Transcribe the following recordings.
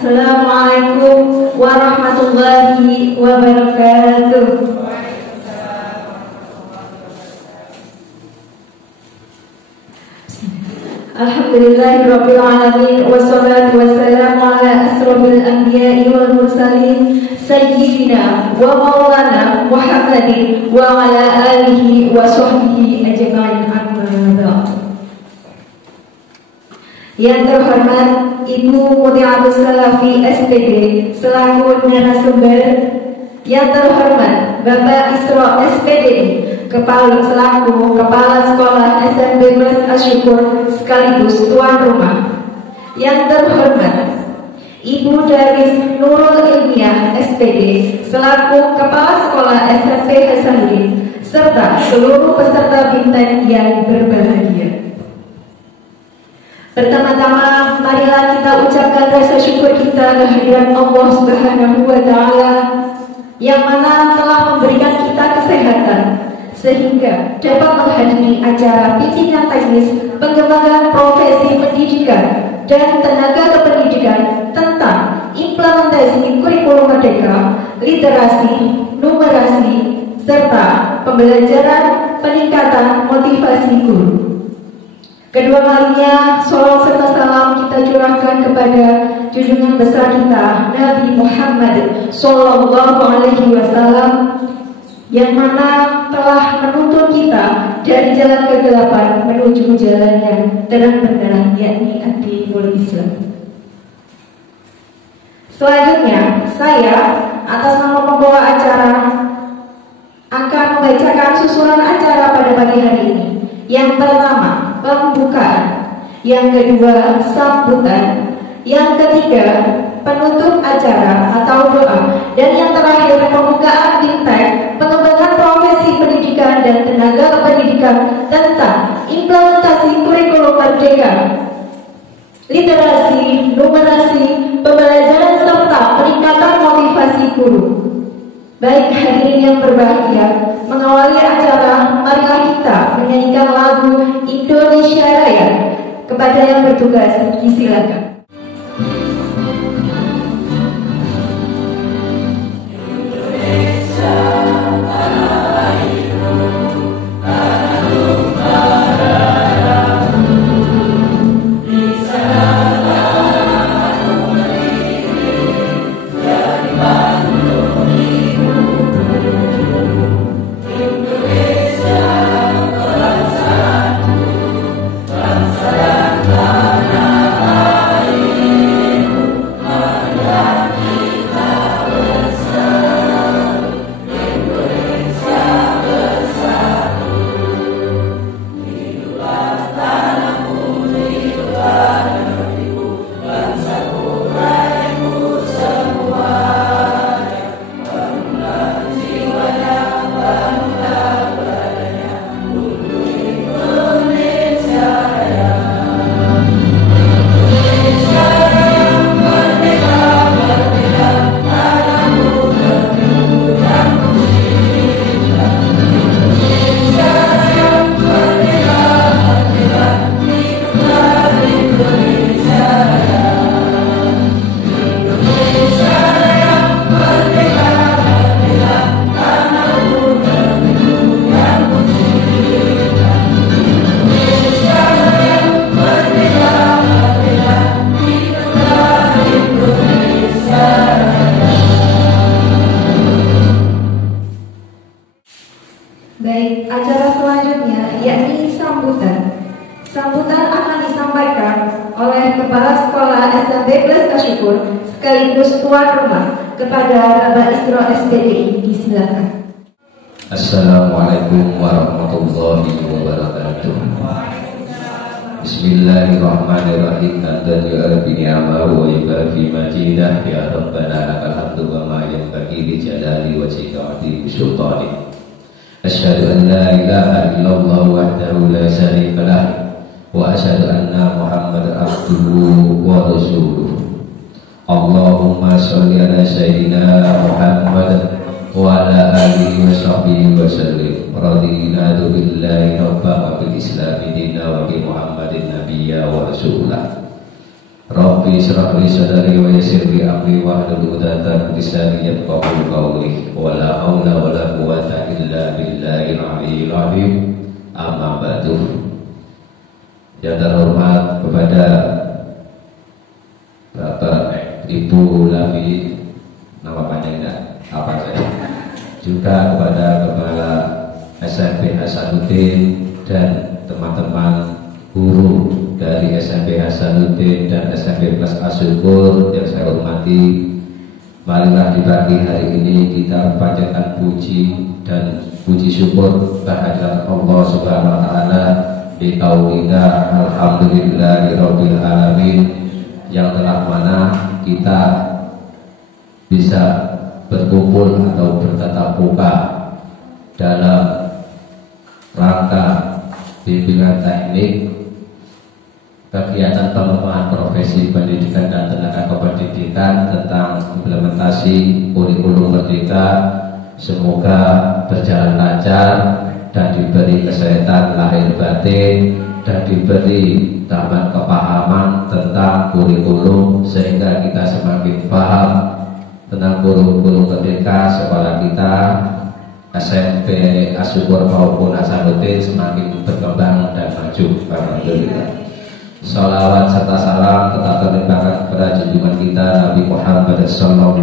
Assalamualaikum warahmatullahi wabarakatuh. Alhamdulillahirabbil alamin wassalatu wassalamu ala asrofil anbiya'i wal mursalin sayyidina wa maulana Muhammadin wa ala alihi wa sahbihi ajma'in amma ba'd. Yang terhormat Ibu Mutiatus Salafi SPD selaku narasumber, yang terhormat Bapak Isro SPD selaku Kepala Sekolah SMP Plus Asyukur sekaligus tuan rumah, yang terhormat Ibu Daris Nurul Ilmiah SPD selaku Kepala Sekolah SMP Hasanuddin serta seluruh peserta bintang yang berbahagia. Pertama-tama, marilah kita ucapkan rasa syukur kita kehadiran Allah Subhanahu wa Ta'ala yang mana telah memberikan kita kesehatan sehingga dapat menghadiri acara bimbingan teknis pengembangan profesi pendidikan dan tenaga kependidikan tentang implementasi kurikulum merdeka, literasi, numerasi, serta pembelajaran peningkatan motivasi guru. Kedua kalinya, sholawat serta salam kita curahkan kepada junjungan besar kita Nabi Muhammad Sallallahu Alaihi Wasallam yang mana telah menuntun kita dari jalan kegelapan menuju jalan yang terang benderang, yakni ad-dinul Islam. Selanjutnya, saya atas nama pembawa acara akan membacakan susunan acara pada pagi hari ini. Yang pertama, pembukaan. Yang kedua, sambutan. Yang ketiga, penutup acara atau doa. Dan yang terakhir, pembukaan bintang pengembangan profesi pendidikan dan tenaga pendidikan tentang implementasi kurikulum merdeka, literasi, numerasi, pembelajaran serta peningkatan motivasi guru. Baik hadirin yang berbahagia, mengawali acara, marilah kita menyanyikan lagu Indonesia Raya. Kepada yang bertugas, disilakan. Assalamualaikum warahmatullahi wabarakatuh. Bismillahirrahmanirrahim. Anta yu'arbi ni'amahu wa yubafi majidah. Ya Rabbana lakal hamdu wa ma yanbaghi li jalali wajhika wa li sultanik. Asyhadu an la ilaha illallah wahdahu la syarika lah wa asyhadu anna Muhammadar abduhu wa rasuluh. Allahumma sholli ala sayyidina Muhammad wa ala alihi wa sahbihi wa sallim. Radina billahi rabba wa bil islami dina wa bi Muhammadin nabiyya wa rasulah. Rabbi shrah li sadri wa yassir li amri wahlul 'uqdatam min lisani yafqahu qawli. Wa la haula wa la quwwata illa billahil 'aliyyil 'azim. Amma ba'du. Yang terhormat kepada Bapak Ibu Lafi, nama panjangnya apa saja, juga kepada Kepala SMP Hasanuddin dan teman-teman guru dari SMP Hasanuddin dan SMP Plus Asyukur yang saya hormati. Marilah di pagi hari ini kita panjatkan puji dan puji syukur kehadirat Allah Subhanahu wa taala bi qaulina alhamdulillahirabbil alamin, yang telah mana kita bisa berkumpul atau bertatap muka dalam rangka bimbingan teknik kegiatan pengembangan profesi pendidikan dan tenaga kependidikan tentang implementasi kurikulum merdeka. Semoga berjalan lancar dan diberi kesehatan lahir batin dan diberi tambahan kepahaman tentang kurikulum sehingga kita semakin paham tentang kurikulum merdeka sekolah kita SMP Asyukur maupun Hasanuddin semakin berkembang dan maju. Alhamdulillah. Salawat serta salam tetap terlimpahkan kepada junjungan kita Nabi Muhammad SAW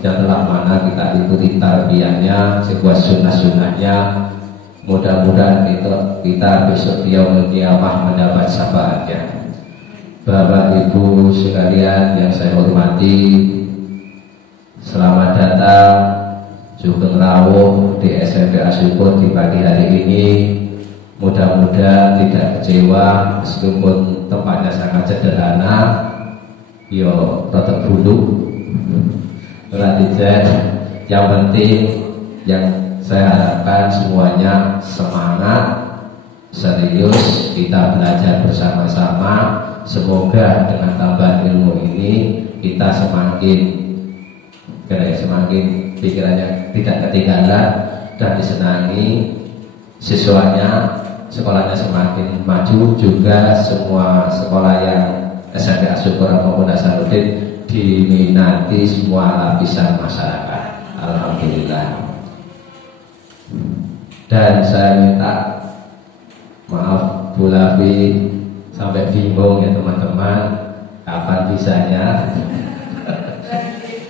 yang telah mana kita ikuti tarbiyahnya, sebuah sunnah-sunnahnya. Mudah-mudahan kita besok yaumul qiyamah mendapat syafaatnya. Bapak Ibu sekalian yang saya hormati, selamat datang Sugeng Rawuh di SMP Asyukur di pagi hari ini. Mudah-mudahan tidak kecewa meskipun tempatnya sangat sederhana, yo tetap dulu yang penting yang saya harapkan semuanya semangat, serius, kita belajar bersama-sama. Semoga dengan tambahan ilmu ini kita semakin pikirannya tidak ketinggalan dan disenangi, siswanya sekolahnya semakin maju, juga semua sekolah yang SMP Asyukur maupun Hasanuddin diminati semua lapisan masyarakat. Alhamdulillah. Dan saya minta maaf Bu Lafi sampai bingung ya teman-teman, kapan bisanya.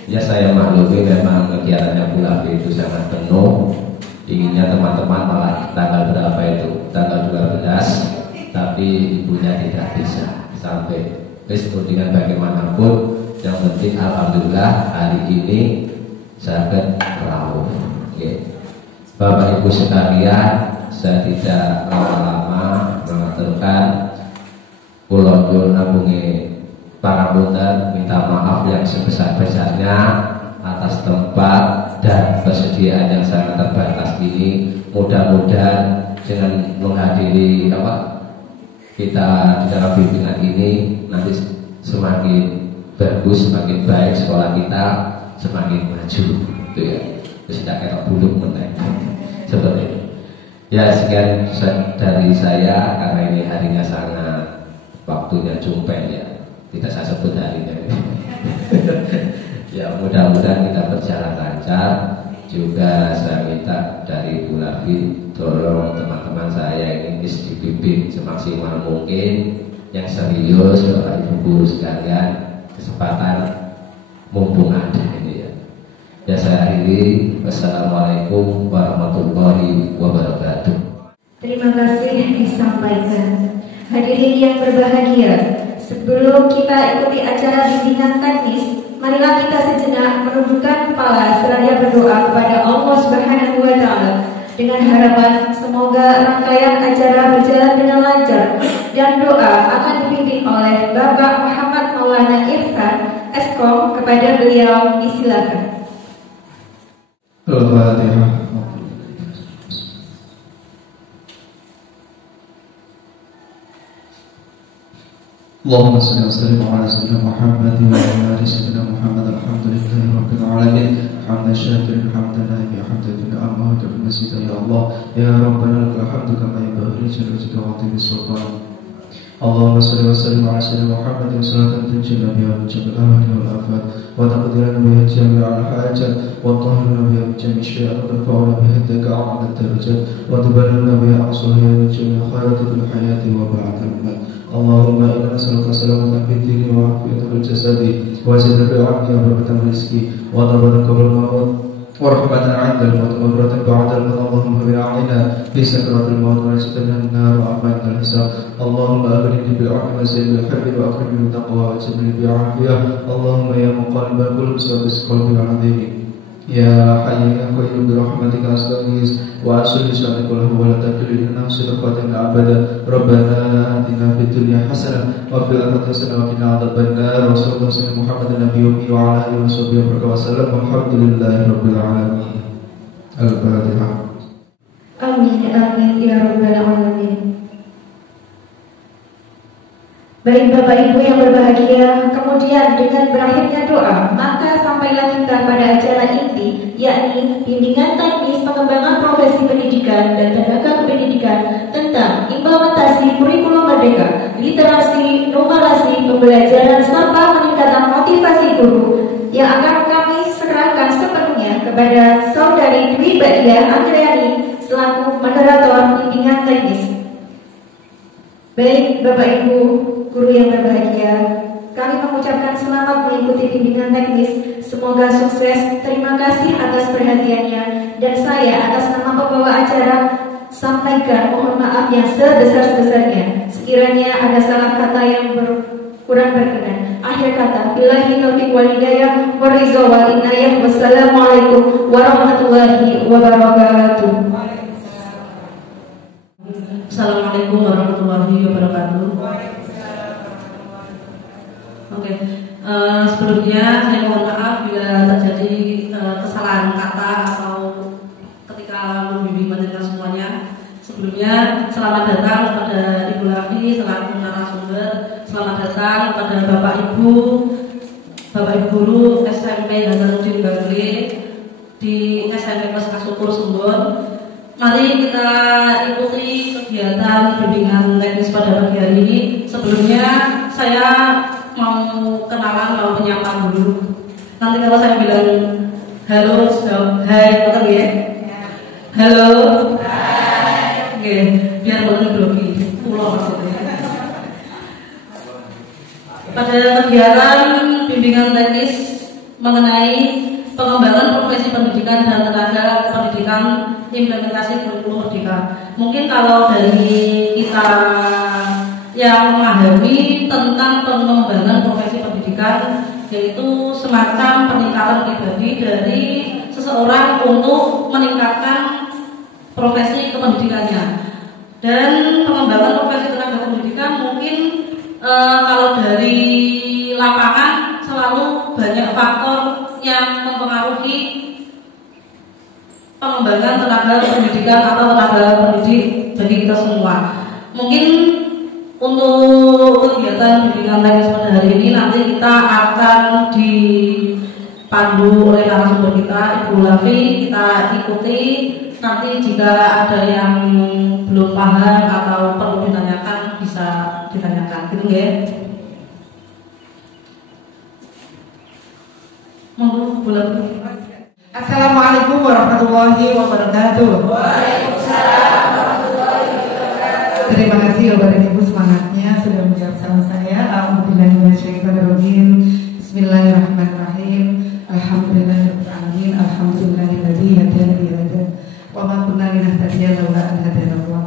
Ya saya maklumi memang kegiatannya Bu Lafi itu sangat penuh. Inginnya teman-teman malah tanggal berapa itu, tanggal 12, tapi ibunya tidak bisa sampai dengan bagaimanapun. Yang penting alhamdulillah hari ini sangat rawuh. Bapak Ibu sekalian, saya tidak lama-lama mengaturkan kula nyuwun agunge pangapunten, minta maaf yang sebesar-besarnya atas tempat dan persediaan yang sangat terbatas ini. Mudah-mudahan dengan menghadiri kita di dalam bimbingan ini nanti semakin bagus, semakin baik sekolah kita, semakin maju, gitu ya. Terus tidak kayak buluk meneng seperti itu. Ya sekian dari saya karena ini harinya sangat waktunya jumpel ya, tidak saya sebut harinya. Ya mudah-mudahan kita berjalan lancar. Juga saya minta dari Bu Lafi, tolong teman-teman saya ini dibimbing semaksimal mungkin, yang serius Bapak Ibu guru sekalian. Kesempatan mumpung ada ini ya. Ya saya akhiri. Wassalamualaikum warahmatullahi wabarakatuh. Terima kasih disampaikan. Hadirin yang berbahagia, sebelum kita ikuti acara bimbingan teknis, marilah kita sejenak menundukkan kepala seraya berdoa kepada Allah Subhanahu wa taala dengan harapan semoga rangkaian acara berjalan dengan lancar dan doa akan dipimpin oleh Bapak Muhammad Maulana Ihsan Eskom. Kepada beliau disilakan. Al-Fatihah. Allahumma salli wa sallim ala sayyidina Muhammad wa ala ali sayyidina Muhammad. Alhamdulillahi rabbil alamin. Hamdan syakirin hamdan nabiyyun hamdan Allah wa ya Allah ya Rabbana lakal hamdu kama yanbaghi li jalali wajhika wa 'azimi sultanik. اللهم صل وسلم على سيدنا محمد صلاة تنجينا بها من جميع الأهوال والآفات وتقضي لنا بها جميع الحاجات وتطهرنا بها من جميع الشيئات وترفعنا بها الدرجات أعلى الدرجات وتبلغنا بها أقصاها من جميع الخيرات في الحياة وبعد الممات. اللهم إنا نسألك سلامة في الدين وعافية في الجسد وزيادة في العقل وبركة في الرزق وضربة قبل الموت ورحمة عند الموت ومغفرة بعد الموت. اللهم بأعنا في سكرات الموت ونجد من النار وأمان الحساب. اللهم أغنني بالعلم وزدني بالحلم وأكرمني بالتقوى وأجبني بالعافية. اللهم يا مقلب القلوب ثبت قلبي العظيم. يا حي يا قيوم برحمتك أستغيث وأصلح شأني كله ولا تكلني إلى نفسي طرفة أبدا. ربنا آتنا في الدنيا حسنة وفي الآخرة حسنة وقنا عذاب النار. وصلى الله على محمد النبي وعلى آله وصحبه وسلم والحمد لله رب العالمين. الفاتحة. Amin amin ya rabbal alamin. Baik Bapak Ibu yang berbahagia, kemudian dengan berakhirnya doa, maka sampailah kita pada acara inti, yakni bimbingan teknis pengembangan profesi pendidikan dan tenaga kependidikan tentang implementasi kurikulum merdeka, literasi, numerasi, pembelajaran serta peningkatan motivasi guru yang akan kami serahkan sepenuhnya kepada Saudari Dwi Badia Andriani selaku moderator bimbingan teknis. Baik Bapak Ibu guru yang berbahagia, kami mengucapkan selamat mengikuti bimbingan teknis. Semoga sukses. Terima kasih atas perhatiannya. Dan saya atas nama pembawa acara sampaikan mohon maaf yang sebesar-besarnya. Sekiranya ada salah kata yang kurang berkenan. Akhir kata, billahi taufiq wal hidayah wa ridha wal inayah. Wassalamualaikum warahmatullahi wabarakatuh. Assalamualaikum warahmatullahi wabarakatuh. Oke, sebelumnya saya mohon maaf bila terjadi kesalahan kata atau ketika membimbing materi semuanya. Sebelumnya selamat datang kepada Ibu Lavi selaku narasumber. Selamat datang kepada Bapak Ibu Guru SMP Hasanuddin Bagri di SMP Kasukur Sumbon. Mari kita ikuti kegiatan bimbingan teknis pada pagi hari ini. Sebelumnya saya mau kenalan, mau menyapa dulu. Nanti kalau saya bilang halo, hai, betul ya? Halo, hai. Oke, biar boleh grogi, pulau maksudnya. Pada kegiatan bimbingan teknis mengenai pengembangan profesi pendidikan dan tenaga pendidikan implementasi kurikulum merdeka. Mungkin kalau dari kita yang memahami tentang pengembangan profesi pendidikan, yaitu semacam peningkatan pribadi dari seseorang untuk meningkatkan profesi kependidikannya. Dan pengembangan profesi tenaga pendidikan mungkin kalau dari lapangan selalu banyak faktor yang mempengaruhi pengembangan tenaga pendidikan atau tenaga pendidik bagi kita semua. Mungkin untuk kegiatan bimbingan teknis pada hari ini nanti kita akan dipandu oleh narasumber kita Ibu Lavi. Kita ikuti, nanti jika ada yang belum paham atau perlu ditanyakan bisa ditanyakan, gitu ya. Monggo Bu Lavi. Assalamualaikum warahmatullahi wabarakatuh. Waalaikumsalam warahmatullahi wabarakatuh. Terima kasih Bapak Ibu semangatnya sudah menjawab salam saya. Alhamdulillahirobbilalamin. Bismillahirrahmanirrahim. Alhamdulillahirabbil alamin. Alhamdulillahilladzi hadana li hada wa ma kunna linahtadiya laula an hadana Allah.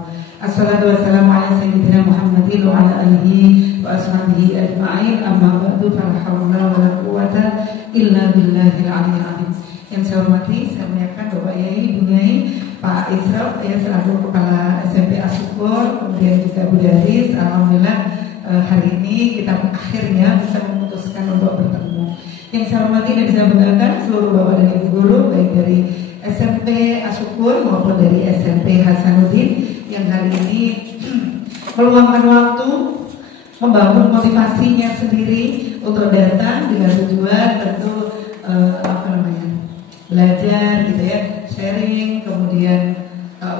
Assalatu wassalamu ala sayyidina Muhammadin wa ala alihi wa ashabihi ajma'in. Amma ba'du, fala haula wala quwwata illa billahil aliyyil azim. Yang saya hormati, saya muliakan Bapak Yai, Ibu Yai, Pak Israf, saya selaku Kepala SMP Asukur, kemudian juga Bu Daris. Alhamdulillah hari ini kita akhirnya bisa memutuskan untuk bertemu. Yang saya hormati dan saya banggakan seluruh Bapak dan Ibu Guru, baik dari SMP Asukur maupun dari SMP Hasanuddin yang hari ini meluangkan waktu, membangun motivasinya sendiri untuk datang dengan tujuan tentu belajar gitu ya, sharing, kemudian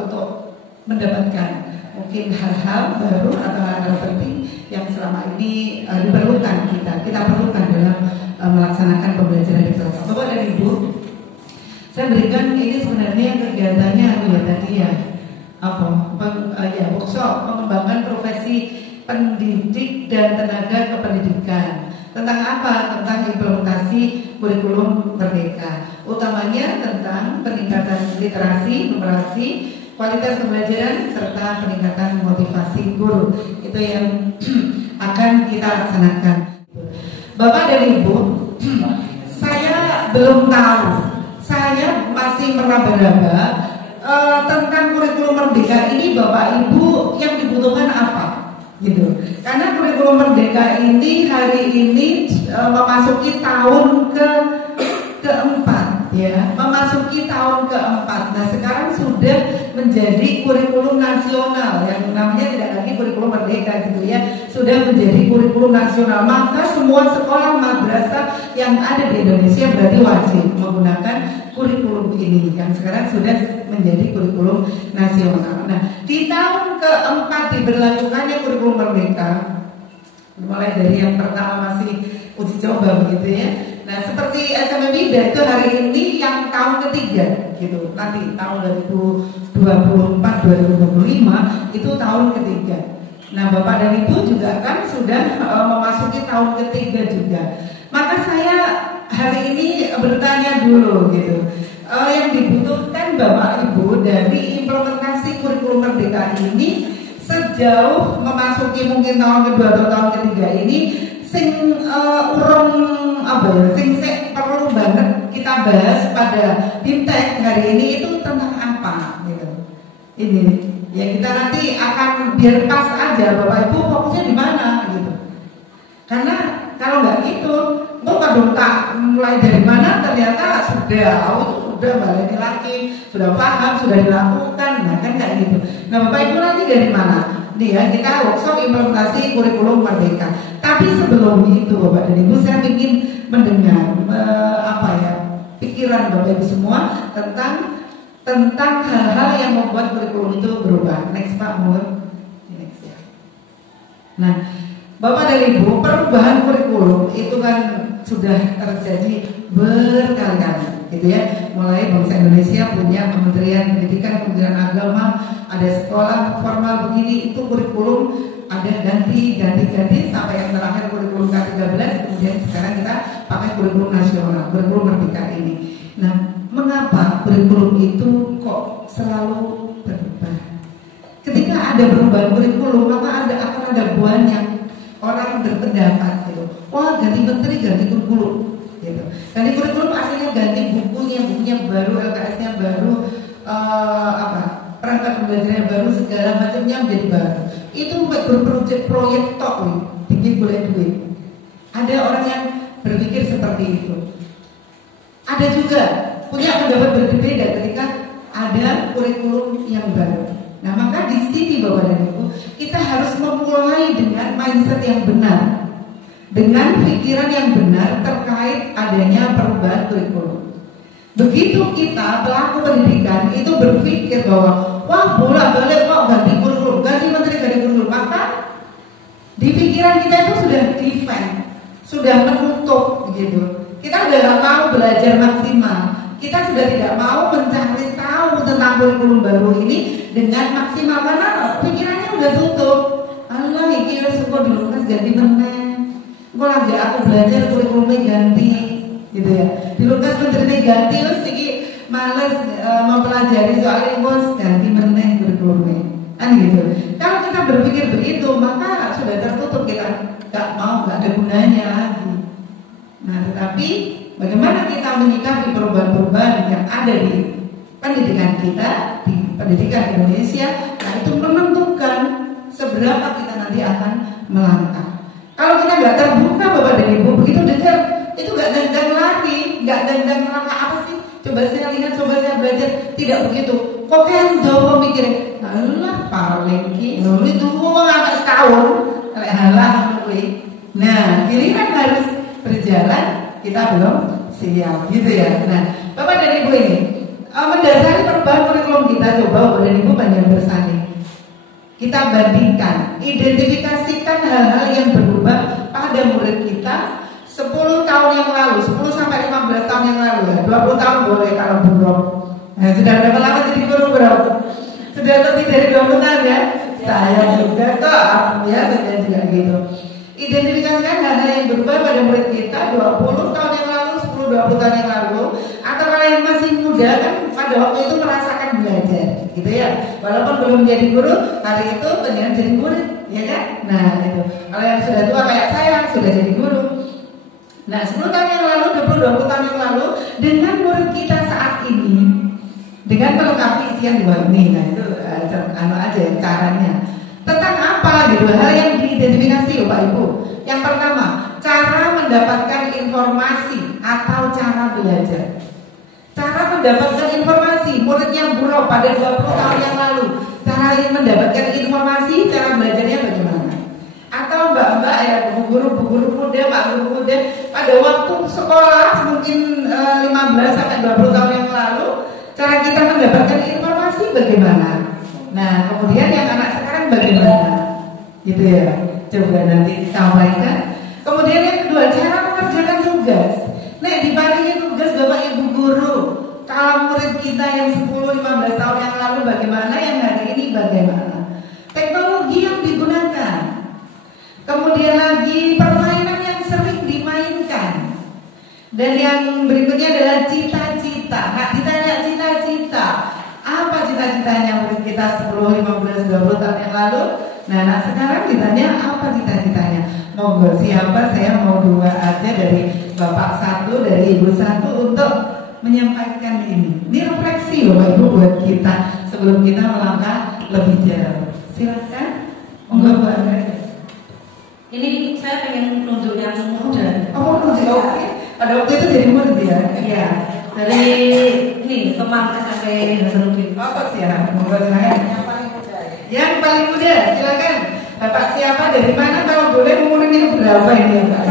untuk mendapatkan mungkin hal-hal baru atau hal-hal penting selama ini diperlukan kita perlukan dalam melaksanakan pembelajaran di kelas. Bapak dan Ibu, saya berikan ini sebenarnya kegiatannya tadi ya workshop mengembangkan profesi pendidik dan tenaga kependidikan. Tentang apa? Tentang implementasi kurikulum merdeka, utamanya tentang peningkatan literasi, numerasi, kualitas pembelajaran, serta peningkatan motivasi guru. Itu yang akan kita laksanakan. Bapak dan Ibu, saya belum tahu, saya masih meraba-raba tentang kurikulum merdeka ini. Bapak Ibu, yang dibutuhkan apa? Gitu. Karena kurikulum merdeka ini hari ini memasuki tahun keempat, ya, memasuki tahun keempat. Nah, sekarang sudah menjadi kurikulum nasional, yang namanya tidak lagi kurikulum merdeka, gitu ya, sudah menjadi kurikulum nasional. Maka semua sekolah madrasah yang ada di Indonesia berarti wajib menggunakan kurikulum ini, yang sekarang sudah menjadi kurikulum nasional. Nah, di tahun keempat diberlakukannya kurikulum merdeka, mulai dari yang pertama masih uji coba begitu ya. Nah, seperti SMP Bida itu hari ini yang tahun ketiga gitu. Nanti tahun 2024-2025 itu tahun ketiga. Nah, Bapak dan Ibu juga kan sudah memasuki tahun ketiga juga. Maka saya hari ini bertanya dulu gitu. Yang dibutuhkan Bapak Ibu dari implementasi kurikulum merdeka ini sejauh memasuki mungkin tahun kedua atau tahun ketiga ini, sing perlu banget kita bahas pada BIMTEK hari ini itu tentang apa gitu. Ini ya, kita nanti akan biar pas aja Bapak Ibu fokusnya di mana gitu. Karena kalau nggak gitu, kadung tak mulai dari mana ternyata sudah balik lagi, sudah paham, sudah dilakukan, nah kan kayak gitu. Nah, Bapak Ibu nanti dari mana? Nih ya, kita workshop implementasi kurikulum merdeka. Tapi sebelum itu Bapak dan Ibu, saya ingin mendengar pikiran Bapak Ibu semua tentang hal-hal yang membuat kurikulum itu berubah. Next Pak, next ya. Nah, Bapak dan Ibu, perubahan kurikulum itu kan sudah terjadi berkali-kali, gitu ya. Mulai bangsa Indonesia punya Kementerian Pendidikan, Kementerian Agama, ada sekolah formal begini, itu kurikulum ada ganti sampai yang terakhir kurikulum K13, kemudian sekarang kita pakai kurikulum nasional, kurikulum merdeka ini. Nah, mengapa kurikulum itu kok selalu berubah? Ketika ada perubahan kurikulum, maka akan ada banyak orang berpendapat gitu. Wah, ganti menteri, ganti kurikulum gitu. Ganti kurikulum aslinya ganti bukunya baru, LKS-nya baru, perangkat pembelajarannya baru, segala macamnya menjadi baru. Itu berproyek tok, bikin boleh duit. Ada orang yang berpikir seperti itu. Ada juga punya pendapat berbeda ketika ada kurikulum yang baru. Nah, maka di sini Bapak dan Ibu, kita harus memulai dengan mindset yang benar, dengan pikiran yang benar terkait adanya perubahan kurikulum. Begitu kita pelaku pendidikan itu berpikir bahwa wah bolak-balik ganti kurikulum, ganti menteri, ganti kurikulum, maka di pikiran kita itu sudah defend, sudah menutup gitu. Kita sudah tidak mau belajar maksimal, kita sudah tidak mau mencari tahu tentang kurikulum baru ini dengan maksimal karena pikirannya udah tutup. Allah iki wis kok dulu kan ganti meneh. Kok lagi aku belajar kurikulumnya ganti gitu ya. Di Lukas menteri ganti terus iki males mempelajari soal bos ganti meneh kurikulumnya. Kan gitu. Kalau kita berpikir begitu, maka sudah tertutup, kita nggak ada gunanya lagi. Nah, tetapi bagaimana kita menyikapi perubahan-perubahan yang ada di pendidikan kita, di pendidikan Indonesia, nah itu menentukan seberapa kita nanti akan melangkah. Kalau kita nggak terbuka Bapak dan Ibu, begitu dengar itu nggak dandang lagi, nggak dandang langkah apa sih? Coba saya lihat, coba saya belajar, tidak begitu. Kok kan doa mikirnya, Allah paling gitu, itu uang agak setahun, halah Nah, giliran harus berjalan, kita belum siap, gitu ya. Nah, Bapak dan Ibu ini mendasari perubahan kurikulum kita, coba Bapak dan Ibu panjang bersanding. Kita bandingkan, identifikasikan hal-hal yang berubah pada murid kita 10 tahun yang lalu, 10 sampai 15 tahun yang lalu ya. 20 tahun boleh kalau buron. Nah, sudah berapa lama jadi guru bro? Sudah lebih dari 20 tahun ya? Saya juga kok, ya saya juga gitu. Identifikasikan hal-hal yang berubah pada murid kita 20 tahun yang lalu, 10-20 tahun yang lalu. Atau kalau yang masih muda kan pada waktu itu merasakan belajar, gitu ya. Walaupun belum jadi guru, hari itu ternyata jadi murid, ya kan? Nah itu. Kalau yang sudah tua kayak saya sudah jadi guru. Nah 10 tahun yang lalu, 20 tahun yang lalu, dengan murid kita saat ini, dengan melengkapi isian di bawah ini, nah itu aja caranya. Tentang apa gitu, hal yang diidentifikasi Bapak Ibu. Yang pertama, cara mendapatkan informasi atau cara belajar. Cara mendapatkan informasi, muridnya buruk pada 20 tahun yang lalu, cara mendapatkan informasi, cara belajarnya bagaimana? Atau mbak-mbak ya, bu guru muda, pak guru muda, pada waktu sekolah mungkin 15 sampai 20 tahun yang lalu, cara kita mendapatkan informasi bagaimana? Nah, kemudian yang anak sekarang bagaimana? Gitu ya. Coba nanti sampaikan. Kemudian yang kedua, cara mengerjakan tugas. Nek dibandingin tugas Bapak Ibu guru, kalau murid kita yang 10-15 tahun yang lalu bagaimana, yang hari ini bagaimana? Teknologi yang digunakan. Kemudian lagi permainan yang sering dimainkan. Dan yang berikutnya adalah cita-cita. Nah, ditanya cita-cita, apa cita-citanya murid kita 10, 15, 20 tahun yang lalu? Nah sekarang ditanya apa cita-citanya? Monggo siapa, saya mau 2 aja, dari Bapak 1, dari Ibu 1 untuk menyampaikan ini. Ini refleksi Bapak Ibu buat kita sebelum kita melangkah lebih jauh. Silakan. Monggo Bu Andrea. Ini saya pengen nunjuk yang muda. Oh, nunjuk. Oke. Pada waktu itu jadi murid ya? Iya. Dari ini teman SMP Hasanuddin. Apa sih ya? Monggo silakan. Yang paling muda, silakan. Bapak siapa, dari mana, kalau boleh umurnya berapa ini Pak?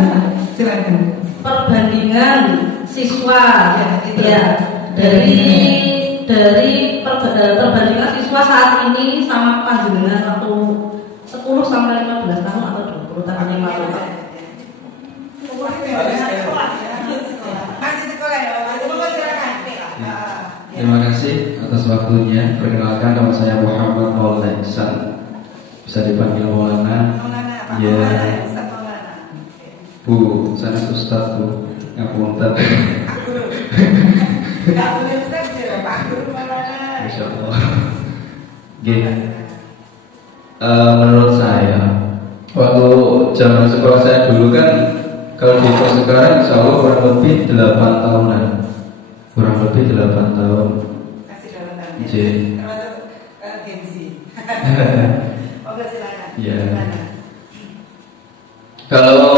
Silakan. Perbandingan siswa ya, dari perbandingan siswa saat ini sama panjenengan waktu 10 sampai 15 tahun atau 20 tahun yang lalu. Masih sekolah ya, silakan. Terima kasih atas waktunya. Perkenalkan, nama saya Muhammad Maulana Ihsan, bisa dipanggil Maulana. Ya, Bu, saya Ustaz Bu, ngapunten. Enggak boleh Ustaz ya, Pak Guru Maulana. Insyaallah. Gini, menurut saya, waktu zaman sekolah saya dulu kan, kalau dihitung sekarang insya Allah kurang lebih 8 tahunan. Kurang lebih 8 tahun. Kasih 8 tahun. J. Termasuk Genzi. Oke, silakan. Iya. Kalau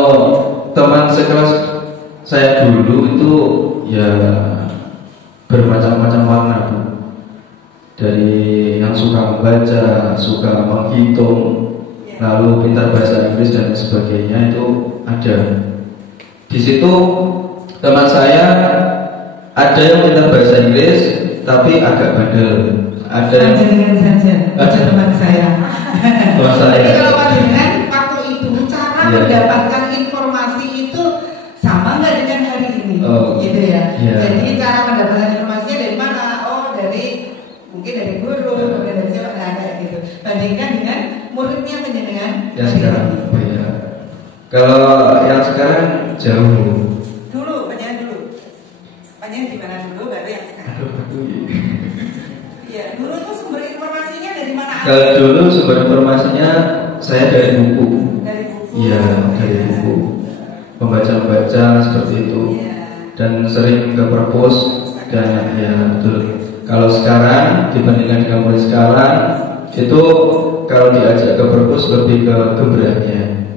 teman sekelas saya dulu itu ya bermacam-macam warna, Bu. Dari yang suka membaca, suka menghitung, lalu pintar bahasa Inggris dan sebagainya itu ada. Di situ teman saya ada yang pintar bahasa Inggris tapi agak bandel. Ada yang saja teman saya. Teman saya. Jadi kalau panjenengan waktu itu cara mendapatkan informasi itu sama nggak dengan hari ini? Gitu ya. Jadi cara mendapatkan informasinya dari mana? Oh, mungkin dari guru, kemudian dari siapa, kayak gitu. Bandingkan dengan muridnya panjenengan. Ya sekarang. Ya. Kalau yang sekarang jauh. Di mana dulu baru yang sekarang. Iya, dulu tuh sumber informasinya dari mana? Kalau dulu sumber informasinya saya dari buku. Dari buku. Iya, dari buku. Membaca seperti itu. Ya. Dan sering ke perpus dan ya betul. Kalau sekarang dibandingkan dengan mulai sekarang itu kalau diajak ke perpus lebih ke gebrahnya.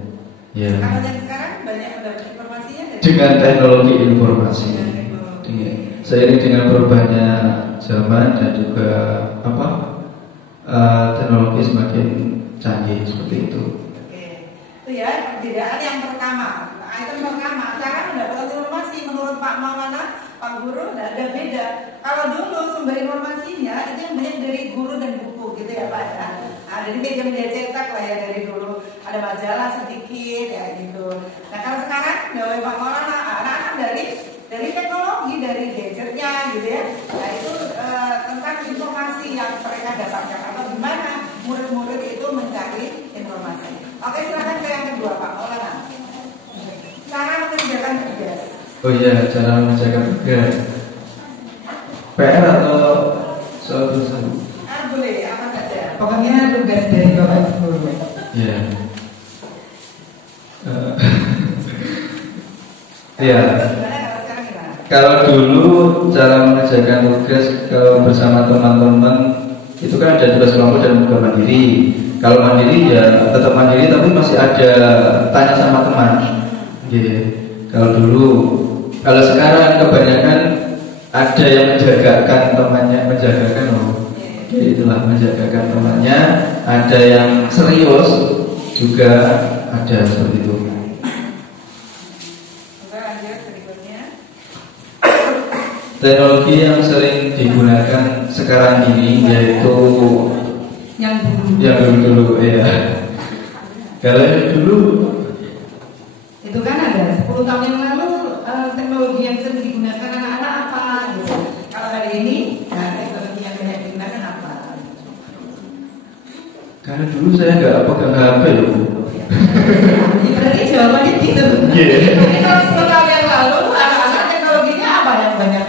Ya. Kalau yang sekarang banyak mendapat informasinya dari dengan teknologi informasi. Seiring dengan berubahnya zaman dan juga teknologi semakin canggih seperti itu. Oke, itu ya perbedaan yang pertama. Item pertama, cara mendapatkan informasi menurut Pak Maulana, Pak Guru, tidak ada beda. Kalau dulu sumber informasinya itu yang banyak dari guru dan buku. buku gitu ya Pak ya. Jadi media-media cetak lah ya dari dulu, ada majalah sedikit ya gitu. Nah kalau sekarang Bapak Pak Maulana, anak-anak dari teknologi, dari gadgetnya gitu ya. Nah itu tentang informasi yang mereka dapatkan atau gimana murid-murid itu mencari informasi. Oke, silakan ke yang kedua Pak Maulana. Cara mengerjakan tugas. Oh iya, cara mengerjakan tugas. PR atau soal tulisan? Boleh, apa saja. Pokoknya tugas dari Bapak Ibu. Iya. Iya. Kalau dulu cara mengerjakan tugas kalau bersama teman-teman itu kan ada tugas kelompok dan tugas mandiri. Kalau mandiri ya tetap mandiri tapi masih ada tanya sama teman. Gitu. Kalau dulu, kalau sekarang kebanyakan ada yang menjagakan temannya, itulah menjagakan temannya. Ada yang serius juga ada seperti itu. Teknologi yang sering digunakan sekarang ini yaitu yang dulu ya. Kalau yang dulu itu kan ada 10 tahun yang lalu teknologi yang sering digunakan anak-anak apa gitu. Kalau hari ini teknologi yang banyak digunakan apa? karena dulu saya nggak pegang HP loh. Berarti jawabannya gitu. Tapi kalau 10 tahun yang lalu anak-anak teknologinya apa yang banyak?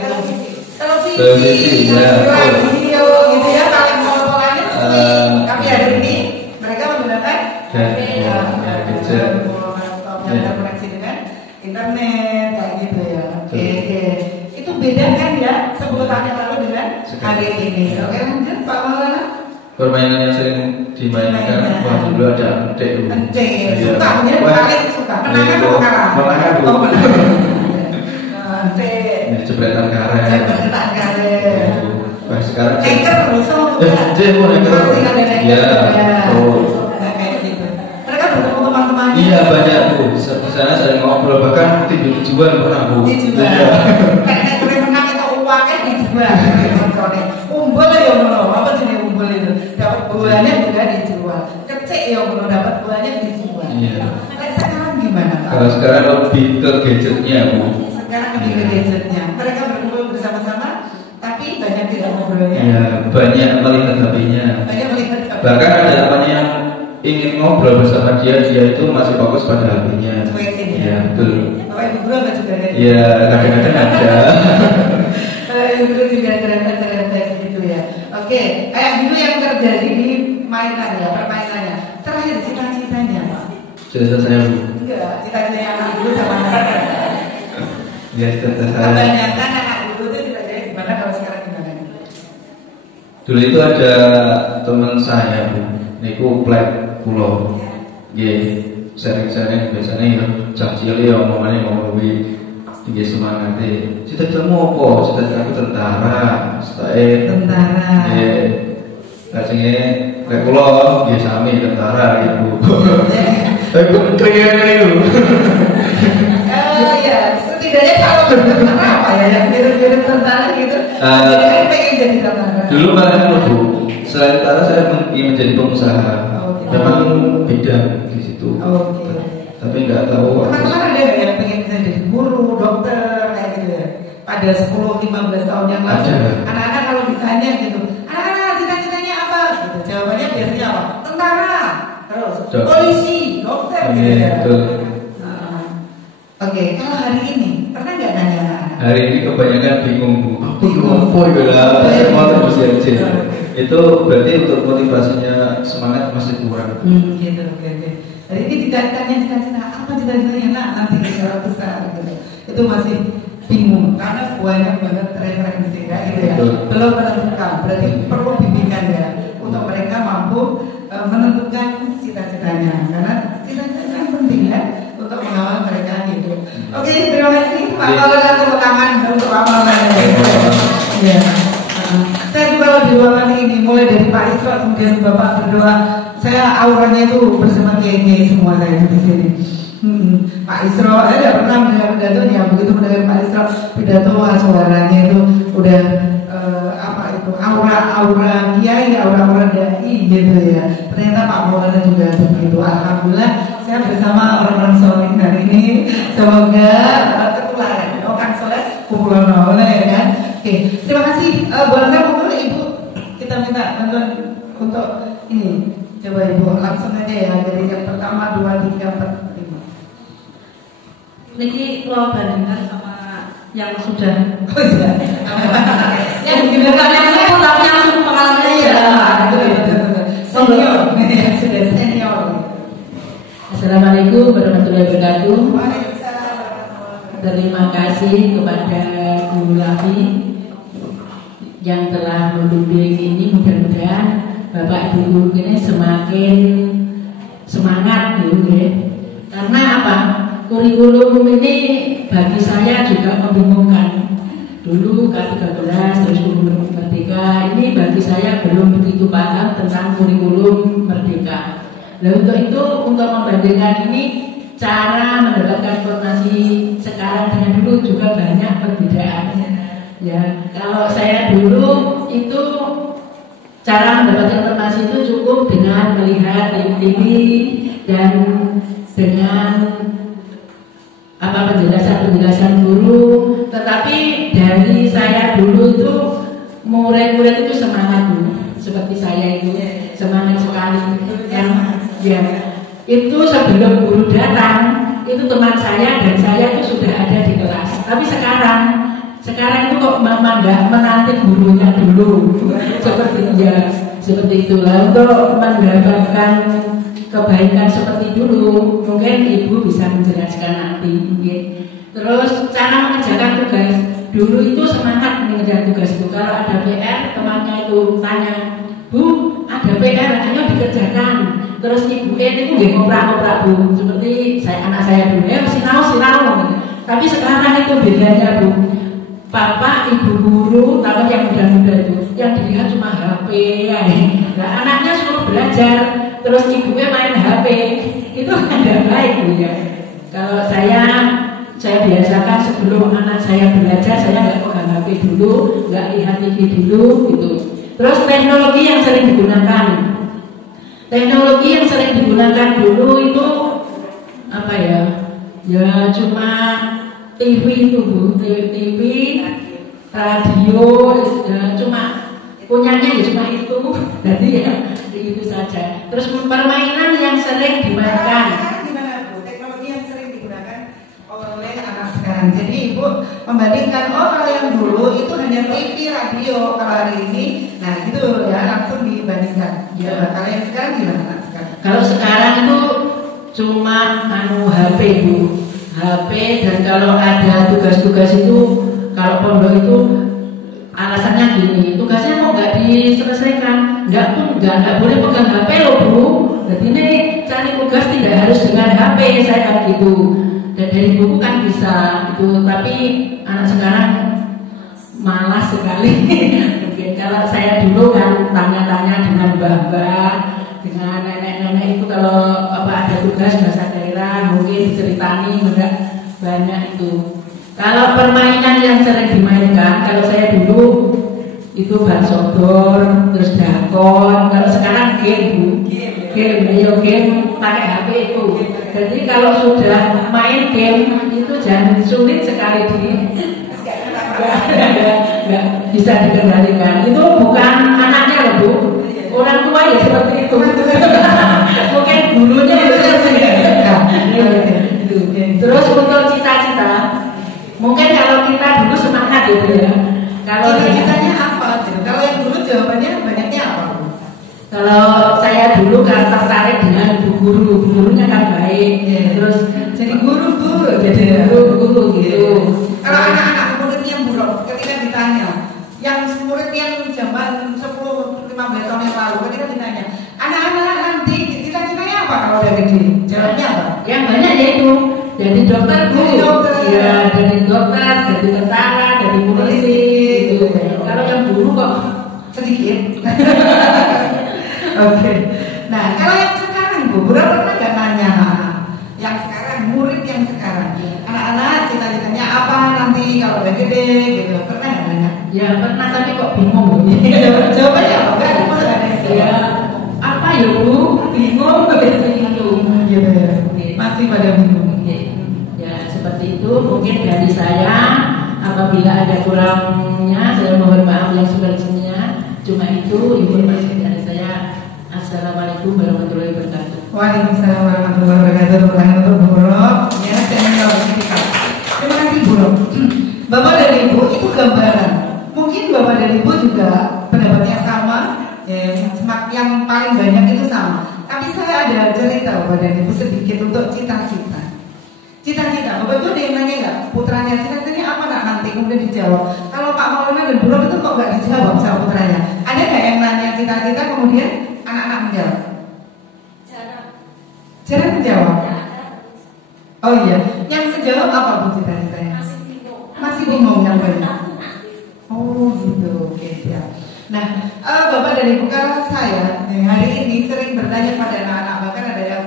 Televisi, video gitu ya, paling pola-polanya tapi hari ini mereka menggunakan gadget yang terkoneksi dengan internet kayak gitu ya. Oke. Itu beda kan ya 10 tahun yang lalu dengan hari ini. Oke, lanjut Pak Maulana. Permainan yang sering dimainkan wah dulu ada entek. Suka ya, paling suka. Menangan atau kalah? Menangan Bu. Jepretan karet. Jepretan karet. Wah sekarang Anchor rusuh. Iya. Mereka bertemu teman-temannya. Iya banyak Bu. Di sana sering ngobrol bahkan dijual pernah Bu. Dijual. Kayak menang itu uangnya dijual. Umbul ya ngono. Apa jenis umbul itu? Dapat buahnya juga dijual. Kecik ya ngono dapat buahnya dijual. Iya. Sekarang gimana Pak? Kalau sekarang lebih ke gadgetnya Bu. Sekarang lebih ke gadgetnya. Mereka berkumpul bersama-sama, tapi banyak tidak ngobrolnya. Iya, banyak melihat HP-nya. Banyak melihat HP. Bahkan ada temannya yang ingin ngobrol bersama dia itu masih fokus pada HP-nya. Iya, betul. Bapak Ibu guru apa juga ada? Iya, kadang-kadang ada. Ibu guru juga terlihat gitu ya. Oke, kayak dulu yang terjadi di mainan ya, permainannya. Terakhir cita-citanya Pak. Cerita saya Bu. Enggak, cita-citanya anak ibu sama anak. Ya, cerita saya. Kebanyakan anak ibu itu cita-citanya gimana, kalau sekarang gimana? Dulu itu ada teman saya Bu. Niku plek pulau. Nggih, sering-sering biasanya ya cacil ya omongannya ngomong tinggi semangat deh. Cita-citamu apa? Cita-citaku tentara. Tentara. Nggih. Kacengnya plek pulau, nggih sami tentara gitu. Aku keren itu. Ya, setidaknya kalau tentara apa ya yang mirip-mirip tentara gitu. Saya pengen jadi tentara. Dulu malah Bu, selain tentara saya ingin menjadi pengusaha. Memang beda di situ. Tapi nggak tahu. Teman-teman ada nggak yang pengen jadi guru, dokter kayak gitu ya? Pada 10-15 tahun yang lalu, anak-anak kalau ditanya gitu, anak-anak cita-citanya apa? Gitu. Jawabannya biasanya apa? Tentara, terus polisi, dokter gitu ya. Oke, kalau hari ini pernah nggak nanya anak-anak? Hari ini kebanyakan bingung Bu. Aku ngopo lah, mau terus aja. Itu berarti untuk motivasinya semangat masih kurang. Gitu, oke. Hari ini tidak ditanya cita-cita apa cita-citanya nanti secara besar gitu. Itu masih bingung karena banyak banget referensi ya, gitu ya. Belum menentukan, berarti perlu bimbingan ya untuk mereka mampu menentukan cita-citanya karena cita-cita yang penting ya untuk mengawal mereka hidup. Oke, terima kasih Pak Maulana, tepuk tangan untuk Pak Maulana. Ya. Saya juga di ruangan ini mulai dari Pak Isro kemudian Bapak berdoa. Saya auranya itu bersama kiai semua saya di sini. Pak Isro, saya tidak pernah mendengar pidatonya. Begitu mendengar Pak Isro pidato, suaranya itu udah apa itu aura-aura kiai, aura-aura dai gitu ya. Ternyata Pak Maulana juga begitu. Alhamdulillah saya bersama orang-orang soleh hari ini. Semoga tertular orang soleh kumpulan oleh ya kan. Oke, terima kasih. Boleh boleh Ibu kita minta bantuan untuk ini. Coba Ibu langsung aja ya dari yang pertama 2, 3, 4, 5. Niki kalau bandingkan sama yang sudah yang digunakan yang itu tapi yang pengalaman ya senior sudah senior. Assalamualaikum warahmatullahi wabarakatuh. Terima kasih kepada Guru Lafi yang telah membimbing ini. Mudah-mudahan Bapak Ibu ini semakin semangat dulu ya. Karena apa? Kurikulum ini bagi saya juga membingungkan. Dulu K13 terus kurikulum Merdeka, ini bagi saya belum begitu paham tentang kurikulum Merdeka. Nah untuk itu, untuk membandingkan ini, cara mendapatkan informasi sekarang dengan dulu juga banyak perbedaan. Ya, kalau saya dulu itu cara mendapatkan informasi itu cukup dengan melihat TV dan dengan penjelasan guru. Tetapi dari saya dulu itu murid-murid itu semangat dulu, seperti saya itu semangat sekali. Itu sebelum guru datang itu teman saya dan saya itu sudah ada di kelas. Tapi sekarang itu kok mama nggak menanti gurunya dulu seperti itulah. Untuk mendapatkan kebaikan seperti dulu mungkin Ibu bisa menjelaskan nanti mungkin. Terus cara mengerjakan tugas dulu itu semangat mengerjakan tugas itu. Kalau ada PR temannya itu tanya, Bu ada PR ayo dikerjakan. Terus Ibu itu nggak ngoprak-ngoprak Bu, seperti anak saya dulu sinau. Tapi sekarang itu bedanya Bu, Bapak Ibu guru tahu yang muda-muda itu yang dilihat cuma HP ya. Nah anaknya suruh belajar terus ibunya main HP, itu tidak baik Bu ya. Kalau saya biasakan sebelum anak saya belajar, saya nggak pegang HP dulu, nggak lihat TV dulu gitu. Terus teknologi yang sering digunakan dulu itu apa ya? Ya cuma TV itu Bu, TV, radio, ya, cuma punyanya ya cuma itu. Jadi ya itu saja. Terus permainan yang sering dimainkan. Teknologi yang sering digunakan oleh anak sekarang. Jadi Ibu membandingkan kalau yang dulu itu hanya TV, radio, kalau hari ini, nah itu ya langsung dibandingkan. Ya, kalau yang sekarang gimana sekarang? Kalau sekarang itu cuma HP Bu, HP, dan kalau ada tugas-tugas itu kalau pondok itu alasannya gini, tugasnya kok nggak diselesaikan, nggak boleh pegang HP loh Bu. Jadi ini cari tugas tidak harus dengan HP, saya kan gitu. Dan dari buku kan bisa itu, tapi anak sekarang malas sekali. Mungkin kalau saya dulu kan tanya-tanya dengan mbah-mbah, dengan nenek-nenek itu kalau ada tugas bahasa daerah mungkin diceritani banyak itu. Kalau permainan yang sering dimainkan, kalau saya dulu itu bansodor, terus dakon. Kalau sekarang game pakai HP itu. Jadi kalau sudah main game itu jangan sulit sekali nggak bisa dikendalikan. Itu bukan anaknya loh Bu, orang tua ya seperti itu. Mungkin gurunya itu Terus untuk cita-cita, mungkin kalau kita dulu semangat gitu ya. Kalau cita-citanya apa? Kalau yang dulu jawabannya banyaknya apa? Kalau saya dulu kan tertarik dengan gurunya kan baik, terus jadi guru gitu. Kalau anak-anak muridnya buruk, ketika ditanya, yang murid yang zaman 10-15 tahun yang lalu, ketika ditanya, anak-anak nanti cita-citanya apa kalau udah gede? Jawabnya apa? Yang banyak yaitu jadi dokter Bu, ya jadi dokter, jadi tentara, jadi polisi gitu. Kalau yang dulu kok sedikit. Oke. Nah, kalau yang sekarang Bu, pernah nggak nanya yang sekarang, murid yang sekarang, anak-anak cita-citanya apa nanti kalau udah gede gitu, pernah nggak nanya? Ya pernah tapi kok bingung. Jawabannya apa? Enggak ada Ya apa ya Bu? Bingung begitu itu. Gitu ya. Masih pada bingung. Ya seperti itu mungkin dari saya. Apabila ada kurangnya saya mohon maaf yang sebelumnya. Cuma itu informasi dari saya. Assalamualaikum warahmatullahi wabarakatuh. Waalaikumsalam warahmatullahi wabarakatuh. Pertanyaan untuk Bu Rob. Ya, saya menjawab kita. Terima kasih Bu Rob. Bapak dan Ibu itu gambaran. Mungkin Bapak dan Ibu juga pendapatnya sama. Ya, yang paling banyak itu sama. Tapi saya ada cerita Bapak dan Ibu sedikit untuk cita-cita. Cita-cita, Bapak Ibu ada yang nanya nggak? Putranya cita-citanya apa nak nanti? Kemudian dijawab. Kalau Pak Maulana dan Bu Rob itu kok nggak dijawab sama putranya? Ada nggak yang nanya cita-cita kemudian anak-anak menjawab? Jarang menjawab. Oh iya, yang menjawab apa Bu cita-citanya? Masih bingung yang banyak. Oh gitu, oke siap. Nah, Bapak dan Ibu kalau saya hari ini sering bertanya pada anak-anak, bahkan ada yang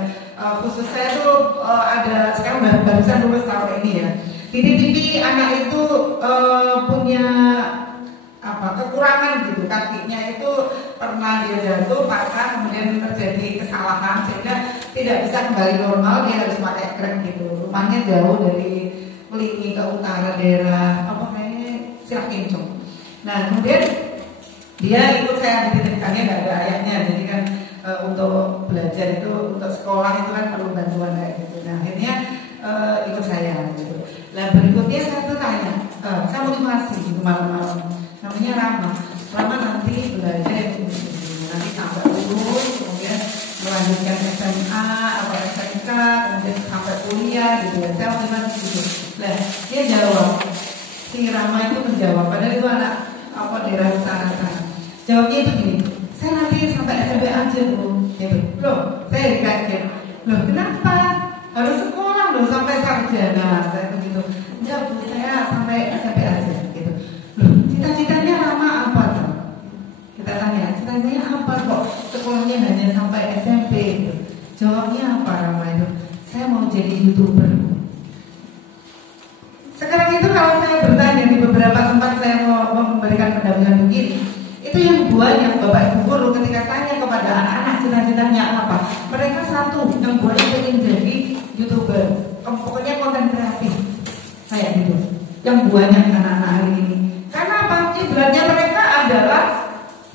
khusus saya tuh ada sekarang barusan lulus tahun ini ya. Titipi anak itu punya kekurangan gitu, kakinya itu pernah dia jatuh, patah, kemudian terjadi kesalahan sehingga tidak bisa kembali normal, dia harus pakai krek gitu. Rumahnya jauh dari Melingi ke utara daerah Sirakincung. Nah kemudian dia ikut saya dititipkannya, nggak ada ayahnya, jadi kan untuk belajar itu, untuk sekolah itu kan perlu bantuan kayak gitu. Nah akhirnya ikut saya gitu. Nah berikutnya saya tuh tanya, saya motivasi gitu malam-malam. Namanya Rama nanti belajar itu nanti sampai lulus, kemudian melanjutkan SMA atau SMK, kemudian sampai kuliah gitu ya. Saya motivasi gitu. Nah dia jawab, si Rama itu menjawab, padahal itu anak daerah utara sana. Jawabnya itu gini, saya nanti sampai SMP aja Bu. Loh, saya dikaget. Loh kenapa? Harus sekolah loh sampai sarjana. Saya begitu. Enggak Bu, saya sampai SMP aja gitu. Loh, cita-citanya Rama apa tuh? Kita tanya, cita-citanya apa kok sekolahnya hanya sampai SMP gitu. Jawabnya apa Rama itu? Saya mau jadi YouTuber. Sekarang itu kalau saya bertanya di beberapa tempat saya mau memberikan pendampingan begini, itu yang buahnya Bapak Ibu guru ketika tanya kepada anak-anak cita-citanya apa, mereka satu yang buahnya ingin jadi YouTuber, pokoknya konten kreatif kayak gitu. Yang buahnya anak-anak hari ini. Karena apa? Ibaratnya mereka adalah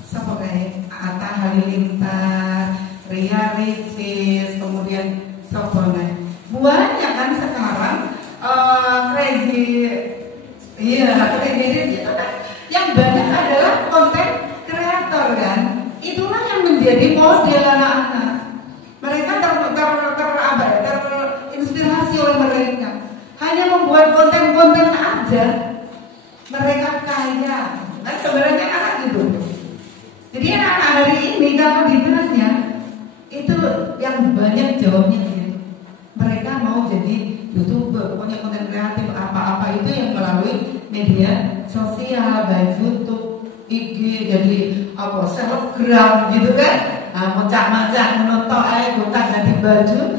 seperti Atta Halilintar, Ria Ricis, kemudian Sobonai. Buahnya kan sekarang crazy itu kan yang banyak adalah konten kreator kan. Itulah yang menjadi model anak-anak. Mereka terinspirasi oleh mereka. Hanya membuat konten-konten aja mereka kaya. Kan sebenarnya anak gitu. Jadi anak-anak hari ini kalau ditanya itu yang banyak jawabnya gitu. Mereka mau jadi YouTuber, pokoknya konten kreatif apa-apa itu yang melalui media sosial, baik YouTube, IG, jadi selebgram gitu kan. Macam-macam menonton gonta ganti baju,